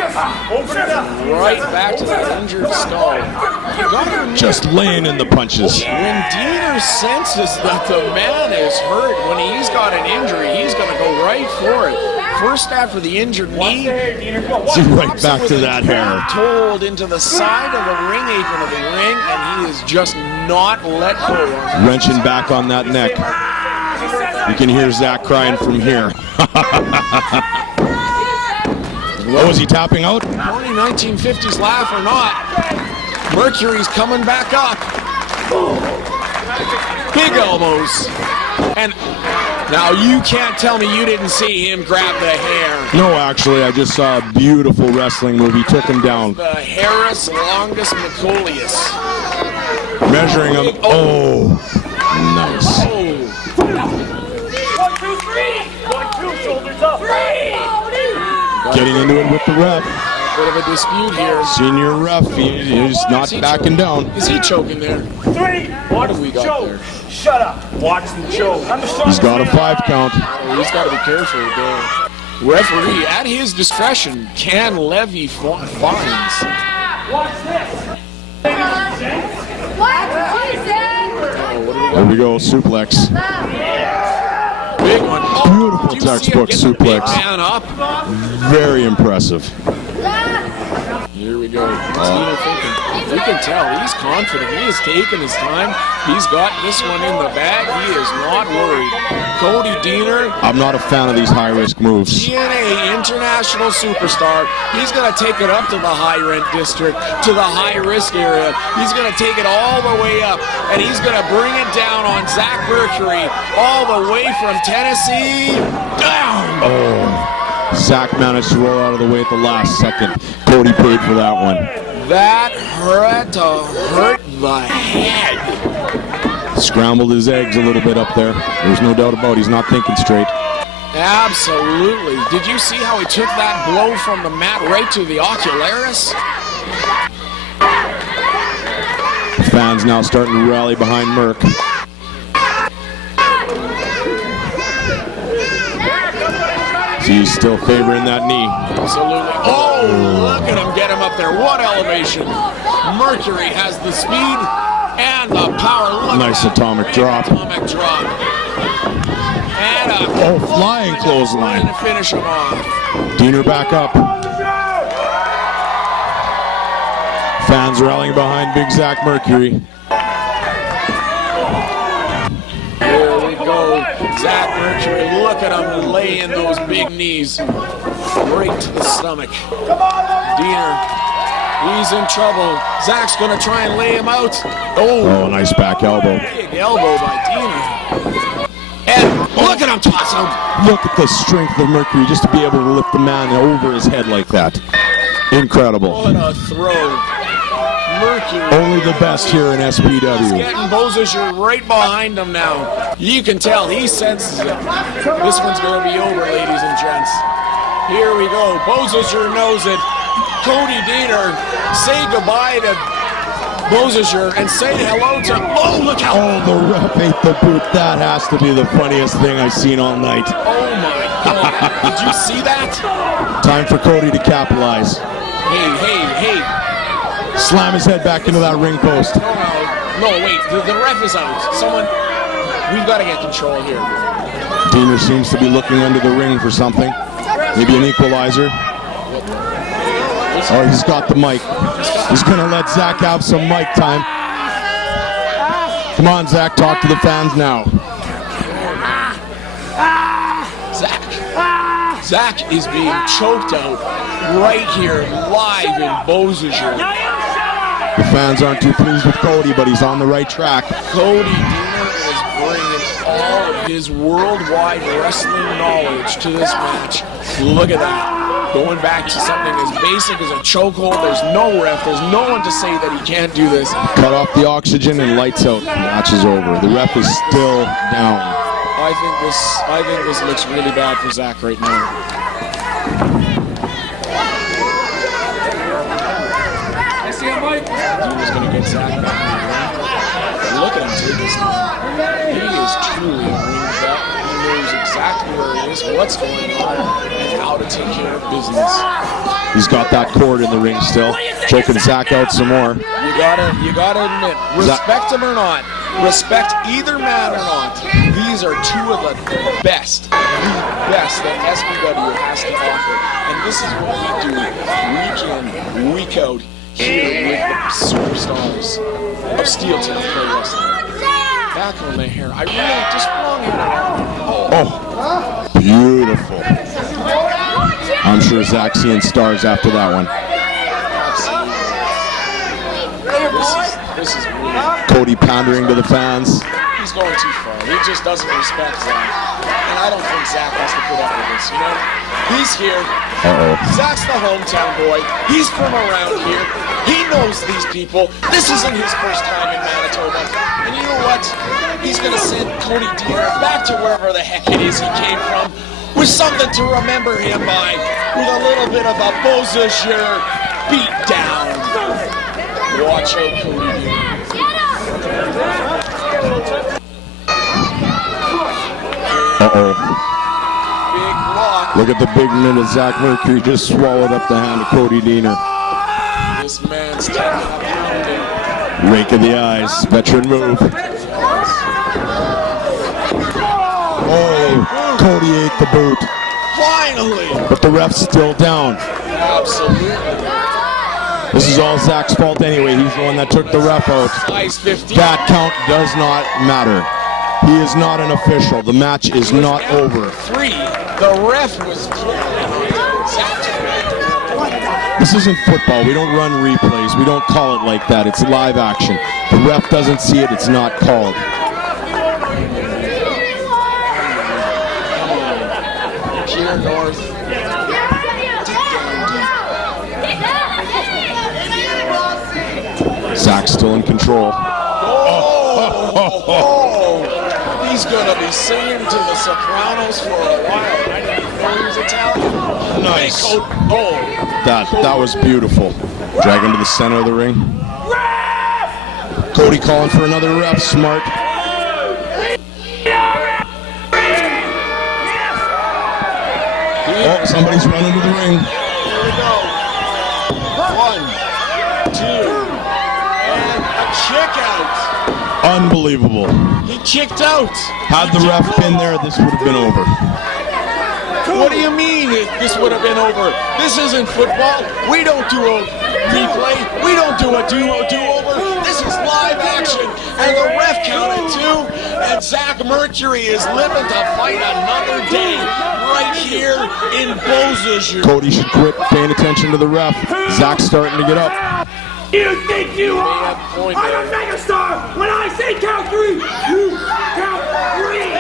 Open it up. Right back to that injured skull. You gotta admit, Just laying in the punches. when Deaner senses that the man is hurt, when he's got an injury, he's going to go right for it. First after the injured knee, Right back to that hair. told into the side of the ring apron of the ring, and he is just not let go. Wrenching back on that neck. You can hear Zach crying from here. Oh, is he tapping out? 1950s laugh or not, Mercury's coming back up. Big elbows. And now you can't tell me you didn't see him grab the hair. No, actually, I just saw a beautiful wrestling move. He took him down. The Harris longus macolius. Measuring him. Oh, nice. 1, 2, 3. 1, 2. Shoulders up. 3. Getting into it with the ref. A bit of a dispute here. Senior ref, he's not backing down. Is he choking there? 3. What have we got there? Shut up. Watch the choke. I'm the He's got a 5 count. Oh, he's got to be careful there. Referee, at his discretion, can levy fines. Watch this. There we go, suplex. Big one. Oh, Beautiful textbook suplex. suplex. Man up. Very impressive. Here we go. What's Deaner thinking? You can tell he's confident. He is taking his time. He's got this one in the bag. He is not worried. Cody Deaner. I'm not a fan of these high-risk moves. TNA international superstar. He's going to take it up to the high-rent district, to the high-risk area. He's going to take it all the way up, and he's going to bring it down on Zach Mercury all the way from Tennessee down. Oh. Zach managed to roll out of the way at the last second. Cody paid for that one. That hurt to hurt the head. Scrambled his eggs a little bit up there. There's no doubt about it. He's not thinking straight. Absolutely. Did you see how he took that blow from the mat right to the ocularis? The fans now starting to rally behind Merc. He's still favoring that knee. Absolutely. Oh, look at him get him up there. What elevation. Mercury has the speed and the power. Look nice atomic drop. Atomic drop. And a flying clothesline. To finish him off. Deaner back up. Fans rallying behind Big Zach Mercury. Here we go. Zach Mercury, look at him laying those big knees right to the stomach. Deaner, he's in trouble. Zach's going to try and lay him out. Oh, a nice back elbow. Big elbow by Deaner. And look at him toss him. Look at the strength of Mercury just to be able to lift the man over his head like that. Incredible. What a throw. Mercury. Only the best here in SPW. He's getting Boziger right behind him now. You can tell he senses it. This one's going to be over, ladies and gents. Here we go. Boziger knows it. Cody Deaner, say goodbye to Boziger and say hello to... Oh, look how... Oh, the ref ate the boot. That has to be the funniest thing I've seen all night. Oh, my God. Did you see that? Time for Cody to capitalize. Hey. Slam his head back into that ring post. No, wait. The ref is out. Someone... We've got to get control here. Deaner seems to be looking under the ring for something. Maybe an equalizer. Oh, he's got the mic. He's going to let Zach have some mic time. Come on, Zach. Talk to the fans now. Zach is being choked out right here live in Boziger. The fans aren't too pleased with Cody, but he's on the right track. Cody Deaner is bringing all of his worldwide wrestling knowledge to this match. Look at that. Going back to something as basic as a chokehold. There's no ref. There's no one to say that he can't do this. Cut off the oxygen and lights out. Match is over. The ref is still down. I think this looks really bad for Zach right now. Deaner's going to get Zach back. Look at him take his time. He is truly a ring vet. He knows exactly where he is, what's going on, and how to take care of business. He's got that cord in the ring still, choking Zach out some more. You gotta admit, respect him or not, respect either man or not, these are two of the best that SPW has to offer. And this is what we do week in, week out here with the superstars of Steeltown Pro Wrestling. Back on the hair, I really just wrong here. Oh, beautiful. I'm sure Zach's seeing stars after that one. This is weird. Cody pandering to the fans. He's going too far. He just doesn't respect Zach. And I don't think Zach has to put up with this, you know? He's here. Zach's the hometown boy. He's from around here. He knows these people. This isn't his first time in Manitoba. And you know what? He's going to send Cody Deaner back to wherever the heck it is he came from with something to remember him by, with a little bit of a Boziger beat down. Watch out, Cody Deaner. Big block. Look at the big minute. Zach Mercury just swallowed up the hand of Cody Deaner. This man's taking a pounding. Rake of the eyes. Veteran move. Oh, Cody ate the boot. Finally! But the ref's still down. Absolutely. This is all Zach's fault anyway. He's the one that took the ref out. Size 15. That count does not matter. He is not an official. The match is not over. 3. The ref was This isn't football. We don't run replays. We don't call it like that. It's live action. The ref doesn't see it. It's not called. Here north. Zach's still in control. He's gonna be singing to the Sopranos for a while. I didn't know he was Italian. Nice. Oh. That was beautiful. Drag him to the center of the ring. Cody calling for another ref. Smart. Oh, somebody's running to the ring. Here we go. 1, 2, and a kick out. Unbelievable. He kicked out. Had the ref been there, this would have been over. What do you mean this would have been over? This isn't football. We don't do a replay. We don't do a do-over. This is live action. And the ref counted 2. And Zach Mercury is living to fight another day right here in Beausejour. Cody should quit paying attention to the ref. Zach's starting to get up. You think you are? I'm a megastar. When I say count 3, you count 3.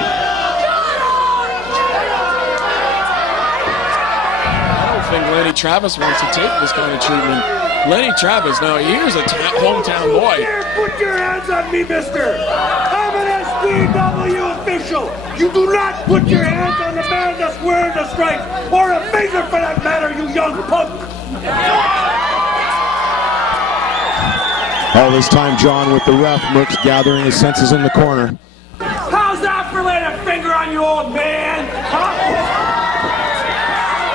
I think Lenny Travis wants to take this kind of treatment. Lenny Travis, now here's a hometown boy. Put your hands on me, mister. I'm an SPW official. You do not put your hands on the man that's wearing the stripes, or a finger for that matter, you young punk. All this time, John with the ref. Merck's gathering his senses in the corner. How's that for laying a finger on you, old man? Huh?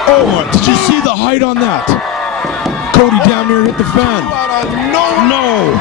Oh, did you see the height on that? Cody down there hit the fan. No.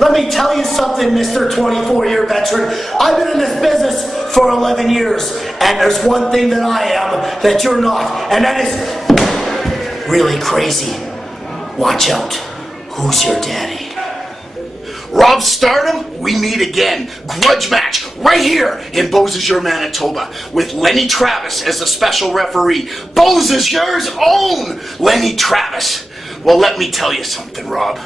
Let me tell you something, Mr. 24-year veteran. I've been in this business for 11 years, and there's one thing that I am that you're not, and that is really crazy. Watch out. Who's your daddy? Rob Stardom, we meet again. Grudge match right here in Beausejour, Manitoba, with Lenny Travis as the special referee. Beausejour's own Lenny Travis. Well, let me tell you something, Rob.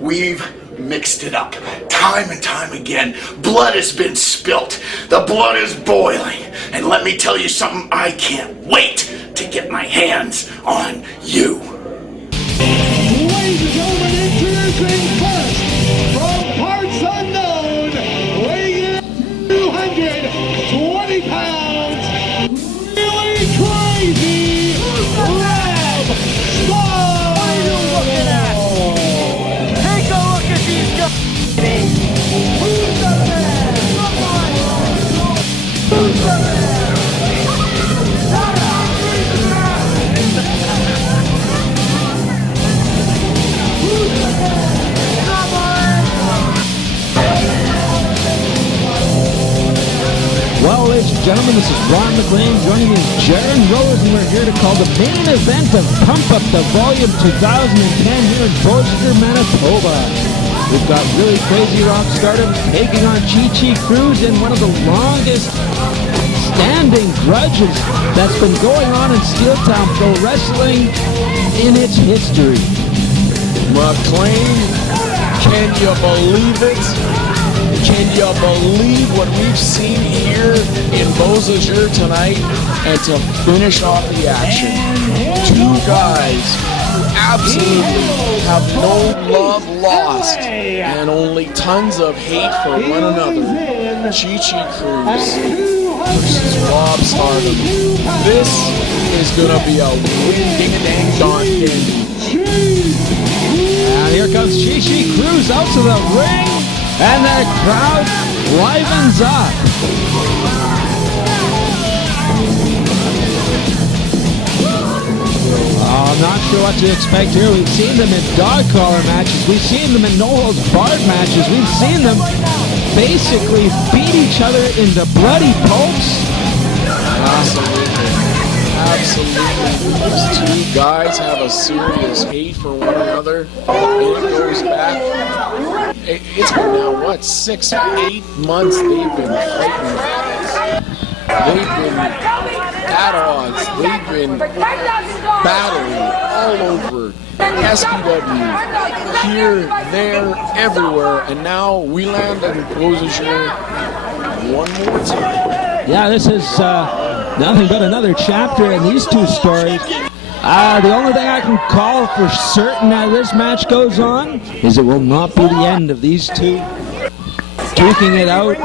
We've mixed it up time and time again. Blood has been spilt. The blood is boiling. And let me tell you something, I can't wait to get my hands on you. Ladies and gentlemen, introducing first, from parts unknown, weighing in 220 pounds, really crazy, Rob Stardom! What are you looking at? Take a look at these guys! Who's the man? Who's the man? Well, ladies and gentlemen, this is Ron McLean. Joining me is Jaron Rose, and we're here to call the main event of Pump Up the Volume 2010 here in Beausejour, Manitoba. We've got really crazy Rob Stardom taking on Chi Cruz in one of the longest standing grudges that's been going on in Steeltown Pro Wrestling in its history. McLean, can you believe it? Can you believe what we've seen here in Beausejour tonight? And to finish off the action, 2 guys who absolutely have no love lost and only tons of hate for one another. Chi Cruz versus Rob Stardom. This is going to be a win-ding-dang-dong dandy. And here comes Chi Cruz out to the ring. And the crowd livens up. Oh, not sure what to expect here. We've seen them in dog collar matches. We've seen them in no-holds-barred matches. We've seen them basically beat each other into bloody pulps. Absolutely. These two guys have a serious hate for one another. And it goes back. It's been now, what, 6, 8 months they've been fighting. They've been at odds. They've been battling all over SPW. Here, there, everywhere. And now we land in Beausejour one more time. Yeah, this is nothing but another chapter in these two stories. The only thing I can call for certain as this match goes on is it will not be the end of these two duking it out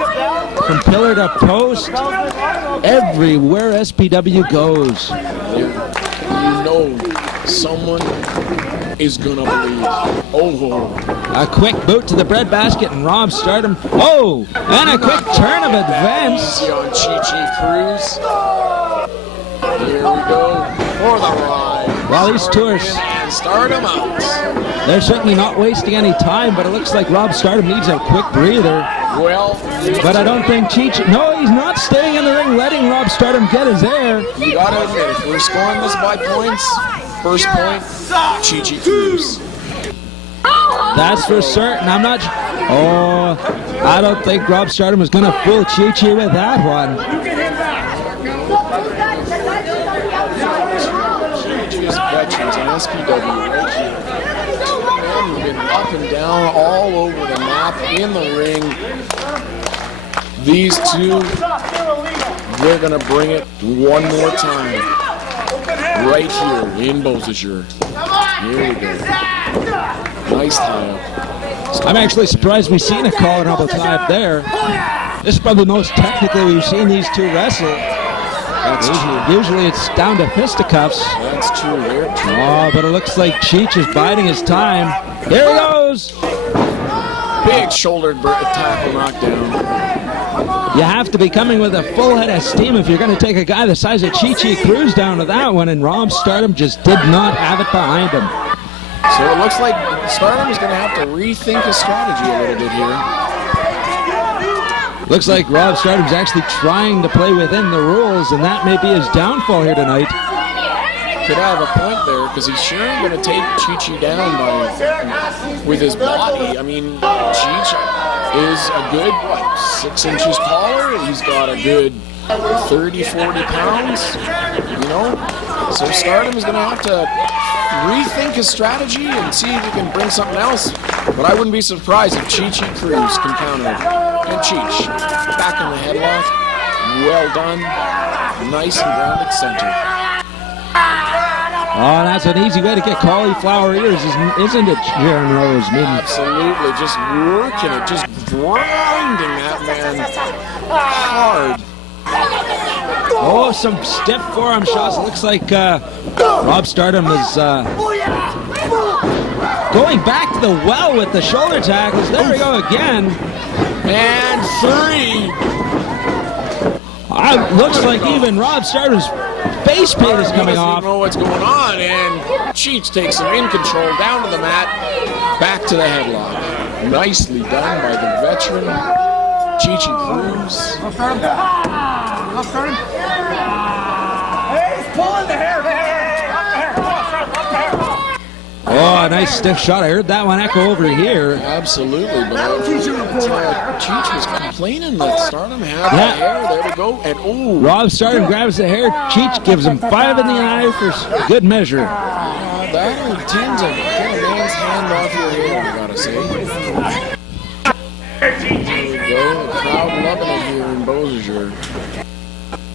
from pillar to post everywhere SPW goes. You know someone is gonna believe. A quick boot to the breadbasket and Rob Stardom. Oh, and a quick turn of events. Easy on Chi Cruz. Here we go for the ride. Well, these two are Stardom out. They're certainly not wasting any time, but it looks like Rob Stardom needs a quick breather. Well, but I don't think Cheech. No, he's not staying in the ring, letting Rob Stardom get his air. You gotta admit, if we're scoring this by points, first point, Chi Cruz. That's for certain. I'm not. Oh, I don't think Rob Stardom was going to fool Chi with that one. Chi's veterans in SPW right here. Men have been up and down all over the map in the ring. These two, they're going to bring it one more time. Right here in Beausejour. Here we go. Nice tie up. I'm actually surprised we've seen a collar elbow tie up there. This is probably the most technically we've seen these two wrestle. Usually it's down to fisticuffs. That's true. Oh, but it looks like Cheech is biding his time. Here he goes. Big shoulder tackle knockdown. You have to be coming with a full head of steam if you're going to take a guy the size of Chi Cruz down to that one, and Rob Stardom just did not have it behind him. So it looks like Stardom is going to have to rethink his strategy a little bit here. Looks like Rob Stardom's actually trying to play within the rules, and that may be his downfall here tonight. Could have a point there, because he's sure going to take Chi down with his body. I mean, Chi is a good, 6 inches taller. He's got a good 30, 40 pounds, you know? So Stardom is going to have to rethink his strategy and see if he can bring something else. But I wouldn't be surprised if Chi Cruz can counter him. And Cheech, back in the headlock. Well done. Nice and grounded center. Oh, that's an easy way to get cauliflower ears, isn't it, Jaron Rose? Absolutely, just working it, just grinding that man hard. Oh, some stiff forearm shots. It looks like Rob Stardom is going back to the well with the shoulder tackles. There we go again. And 3. Looks like even Rob Stardom's face paint is coming off. He doesn't know what's going on, and Cheech takes him in control down to the mat, back to the headlock. Nicely done by the veteran Chi Cruz. Hey, he's pulling the hair. Oh, a nice stiff shot. I heard that one echo over here. Absolutely, but Cheech was complaining that Stardom had the hair. There we go. And Rob Stardom grabs the hair. Cheech gives him 5 in the eye for good measure. That'll tend to get a man's hand off your hair, I gotta say. There we go. The crowd loving it here in Beausejour.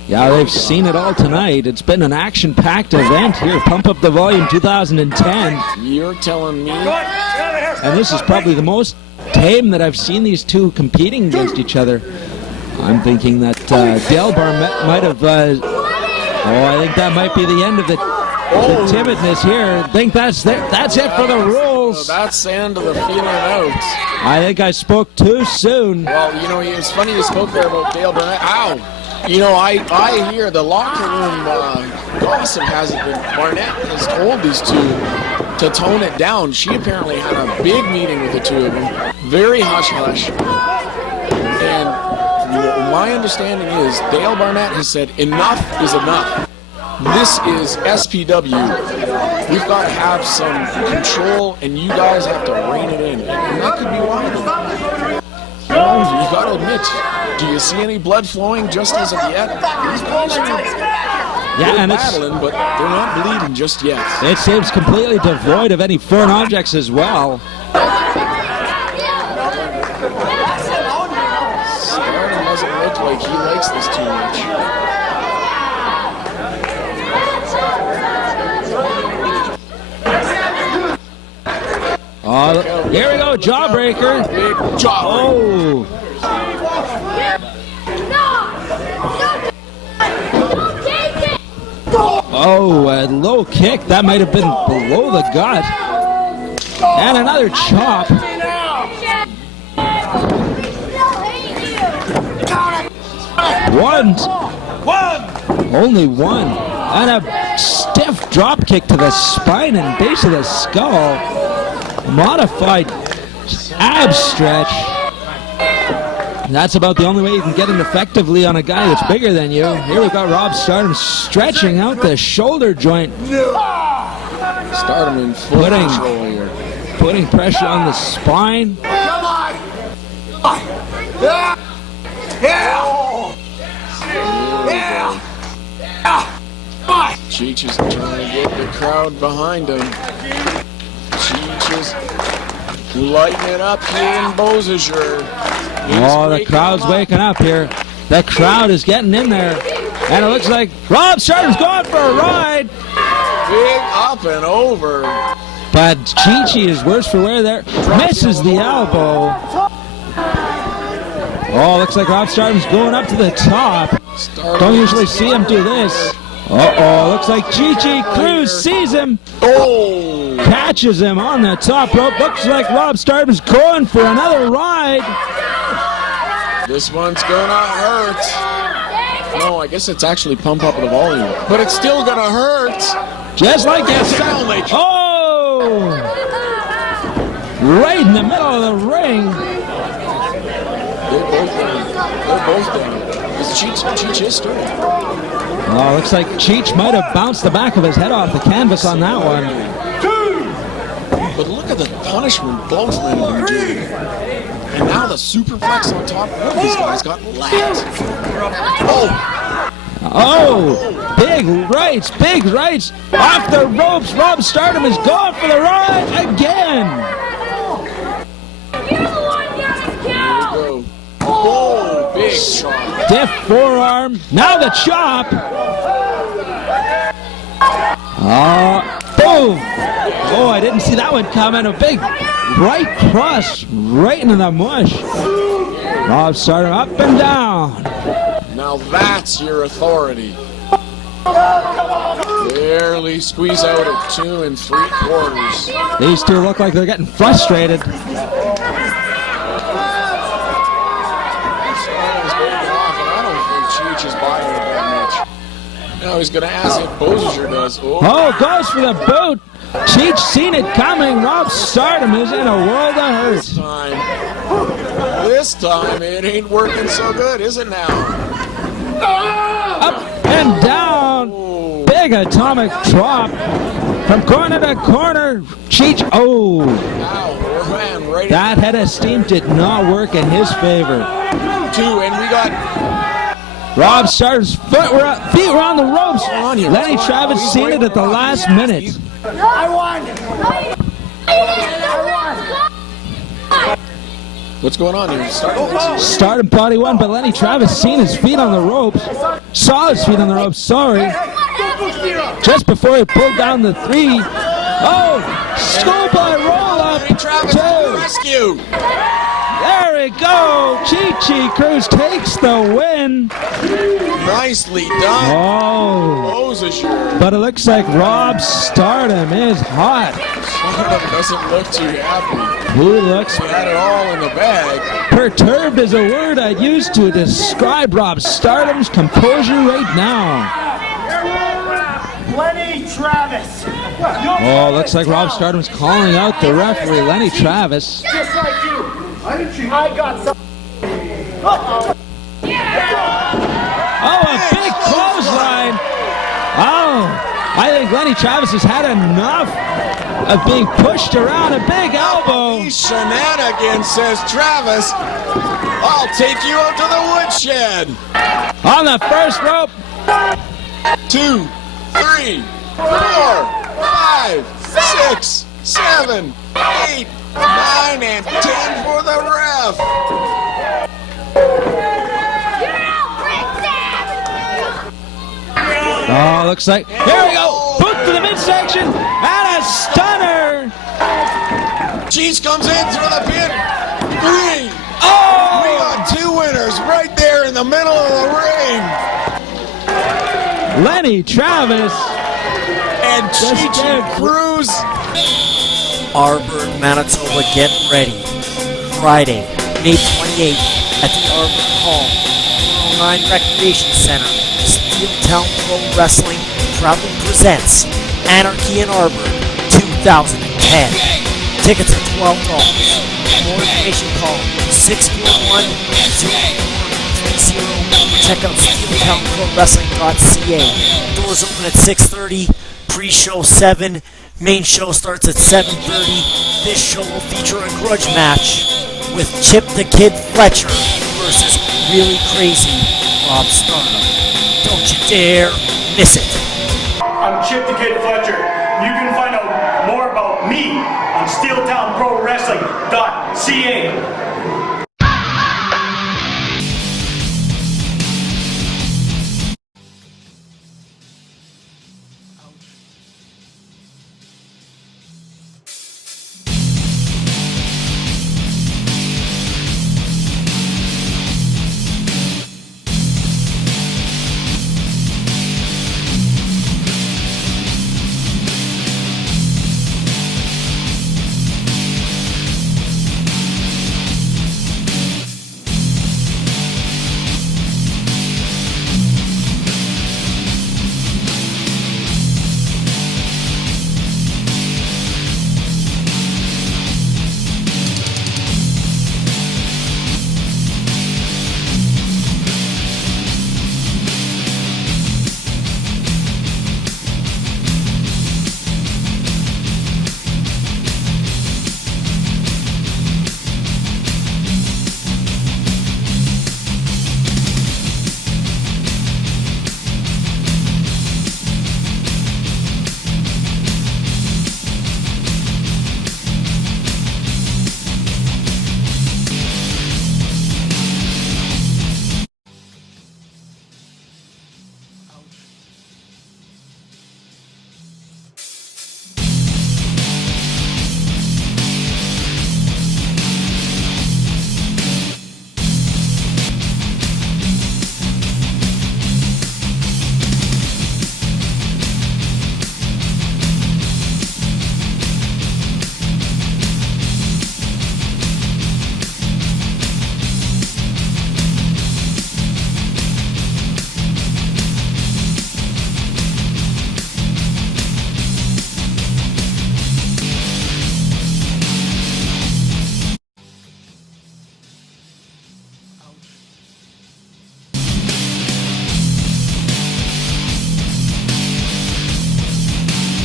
Yeah, they've seen it all tonight. It's been an action-packed event here. Pump Up the Volume 2010. You're telling me? And this is probably the most tame that I've seen these two competing against each other. I'm thinking that Delbar might have... I think that might be the end of the timidness here. I think that's it for the rules. That's the end of the feeling out. I think I spoke too soon. Well, you know, it's funny you spoke there about Dale Burnett. Ow! You know, I hear the locker room gossip has it that Barnett has told these two to tone it down. She apparently had a big meeting with the two of them, very hush-hush. And my understanding is Dale Barnett has said enough is enough. This is SPW. We've got to have some control, and you guys have to rein it in. And that could be one of them. You know, you've got to admit, do you see any blood flowing just as of yet? These guys are battling, but they're not bleeding just yet. It seems completely devoid of any foreign objects as well. Stardom doesn't look like he likes this too much. Oh, here we go, jawbreaker. Big jaw. Oh. Oh, a low kick. That might have been below the gut. And another chop. One. Only one. And a stiff drop kick to the spine and base of the skull. Modified ab stretch. That's about the only way you can get it effectively on a guy that's bigger than you. Here we've got Rob Stardom stretching out the shoulder joint. Stardom in full control here. Putting pressure on the spine. Come on! Yeah! Cheech is trying to get the crowd behind him. Cheech is lighting it up here in Beausejour. Oh, the crowd's waking up here. The crowd is getting in there. And it looks like Rob Stardom's going for a ride. Big up and over. But Chi-Chi is worse for wear there. Misses the elbow. Oh, looks like Rob Stardom's going up to the top. Don't usually see him do this. Uh-oh, looks like Chi-Chi Cruz sees him. Oh! Catches him on the top rope. Looks like Rob Stardom's going for another ride. This one's gonna hurt. No, I guess it's actually pump up the volume. But it's still gonna hurt. Just like that. Oh! Right in the middle of the ring. They're both down. Cheech is stirring. Oh, looks like Cheech might have bounced the back of his head off the canvas on that one. But look at the punishment both men have been doing. And now the superplex on top. One of these guys got lapped. Oh, big rights. Off the ropes. Rob Stardom is going for the ride again. Oh, big chop. Stiff forearm. Now the chop. Boom. Oh, I didn't see that one coming. A big right cross right into the mush. Rob Stardom up and down. Now that's your authority. Barely squeeze out at 2 3/4. These two look like they're getting frustrated. Is buying it that much. Now he's going to ask if Beausejour does. Oh, goes for the boot. Cheech seen it coming. Rob Stardom is in a world of hurt. This time it ain't working so good, is it now? Up and down. Oh. Big atomic drop from corner to corner. Cheech. Oh. Ow, man, right. That head of steam did not work in his favor. 2, and we got Rob Stardom's feet were on the ropes. Lenny Travis seen it at the last minute. I won! What's going on here? Stardom thought he won, but Lenny Travis seen his feet on the ropes. Saw his feet on the ropes, sorry. Just before he pulled down the 3. Oh! Schoolboy roll up. Lenny Travis to the rescue. There we go. Chi-Chi Cruz takes the win. Nicely done. Oh. Beausejour. But it looks like Rob Stardom is hot. Stardom doesn't look too happy. He looks He had it all in the bag. perturbed is a word I'd use to describe Rob Stardom's composure right now. Lenny Travis. Oh, looks like Rob Stardom's calling out the referee, Lenny Travis. Just like you. I got some. Oh, a big clothesline. Oh, I think Lenny Travis has had enough of being pushed around. A big elbow. These shenanigans, says Travis. I'll take you up to the woodshed. On the first rope. 2, 3, 4, 5, 6, 7, 8, 9, and 10 for the ref. Oh, looks like, here we go, boot to the midsection, and a stunner. Cheese comes in through the pin. 3. Oh! We got 2 winners right there in the middle of the ring. Lenny Travis. And Chi Cruz. Arbor, Manitoba, get ready. Friday, May 28th at the Arbor Hall, 409 Recreation Center. Steeltown Pro Wrestling proudly presents Anarchy in Arbor 2010. Tickets are $12. For more information, call 641-0430. Check out SteeltownProWrestling.ca. Doors open at 6:30. Pre-show 7. Main show starts at 7:30. This show will feature a grudge match with Chip the Kid Fletcher versus Really Crazy Rob Stardom. Don't you dare miss it. I'm Chip the Kid Fletcher. You can find out more about me on SteeltownProWrestling.ca.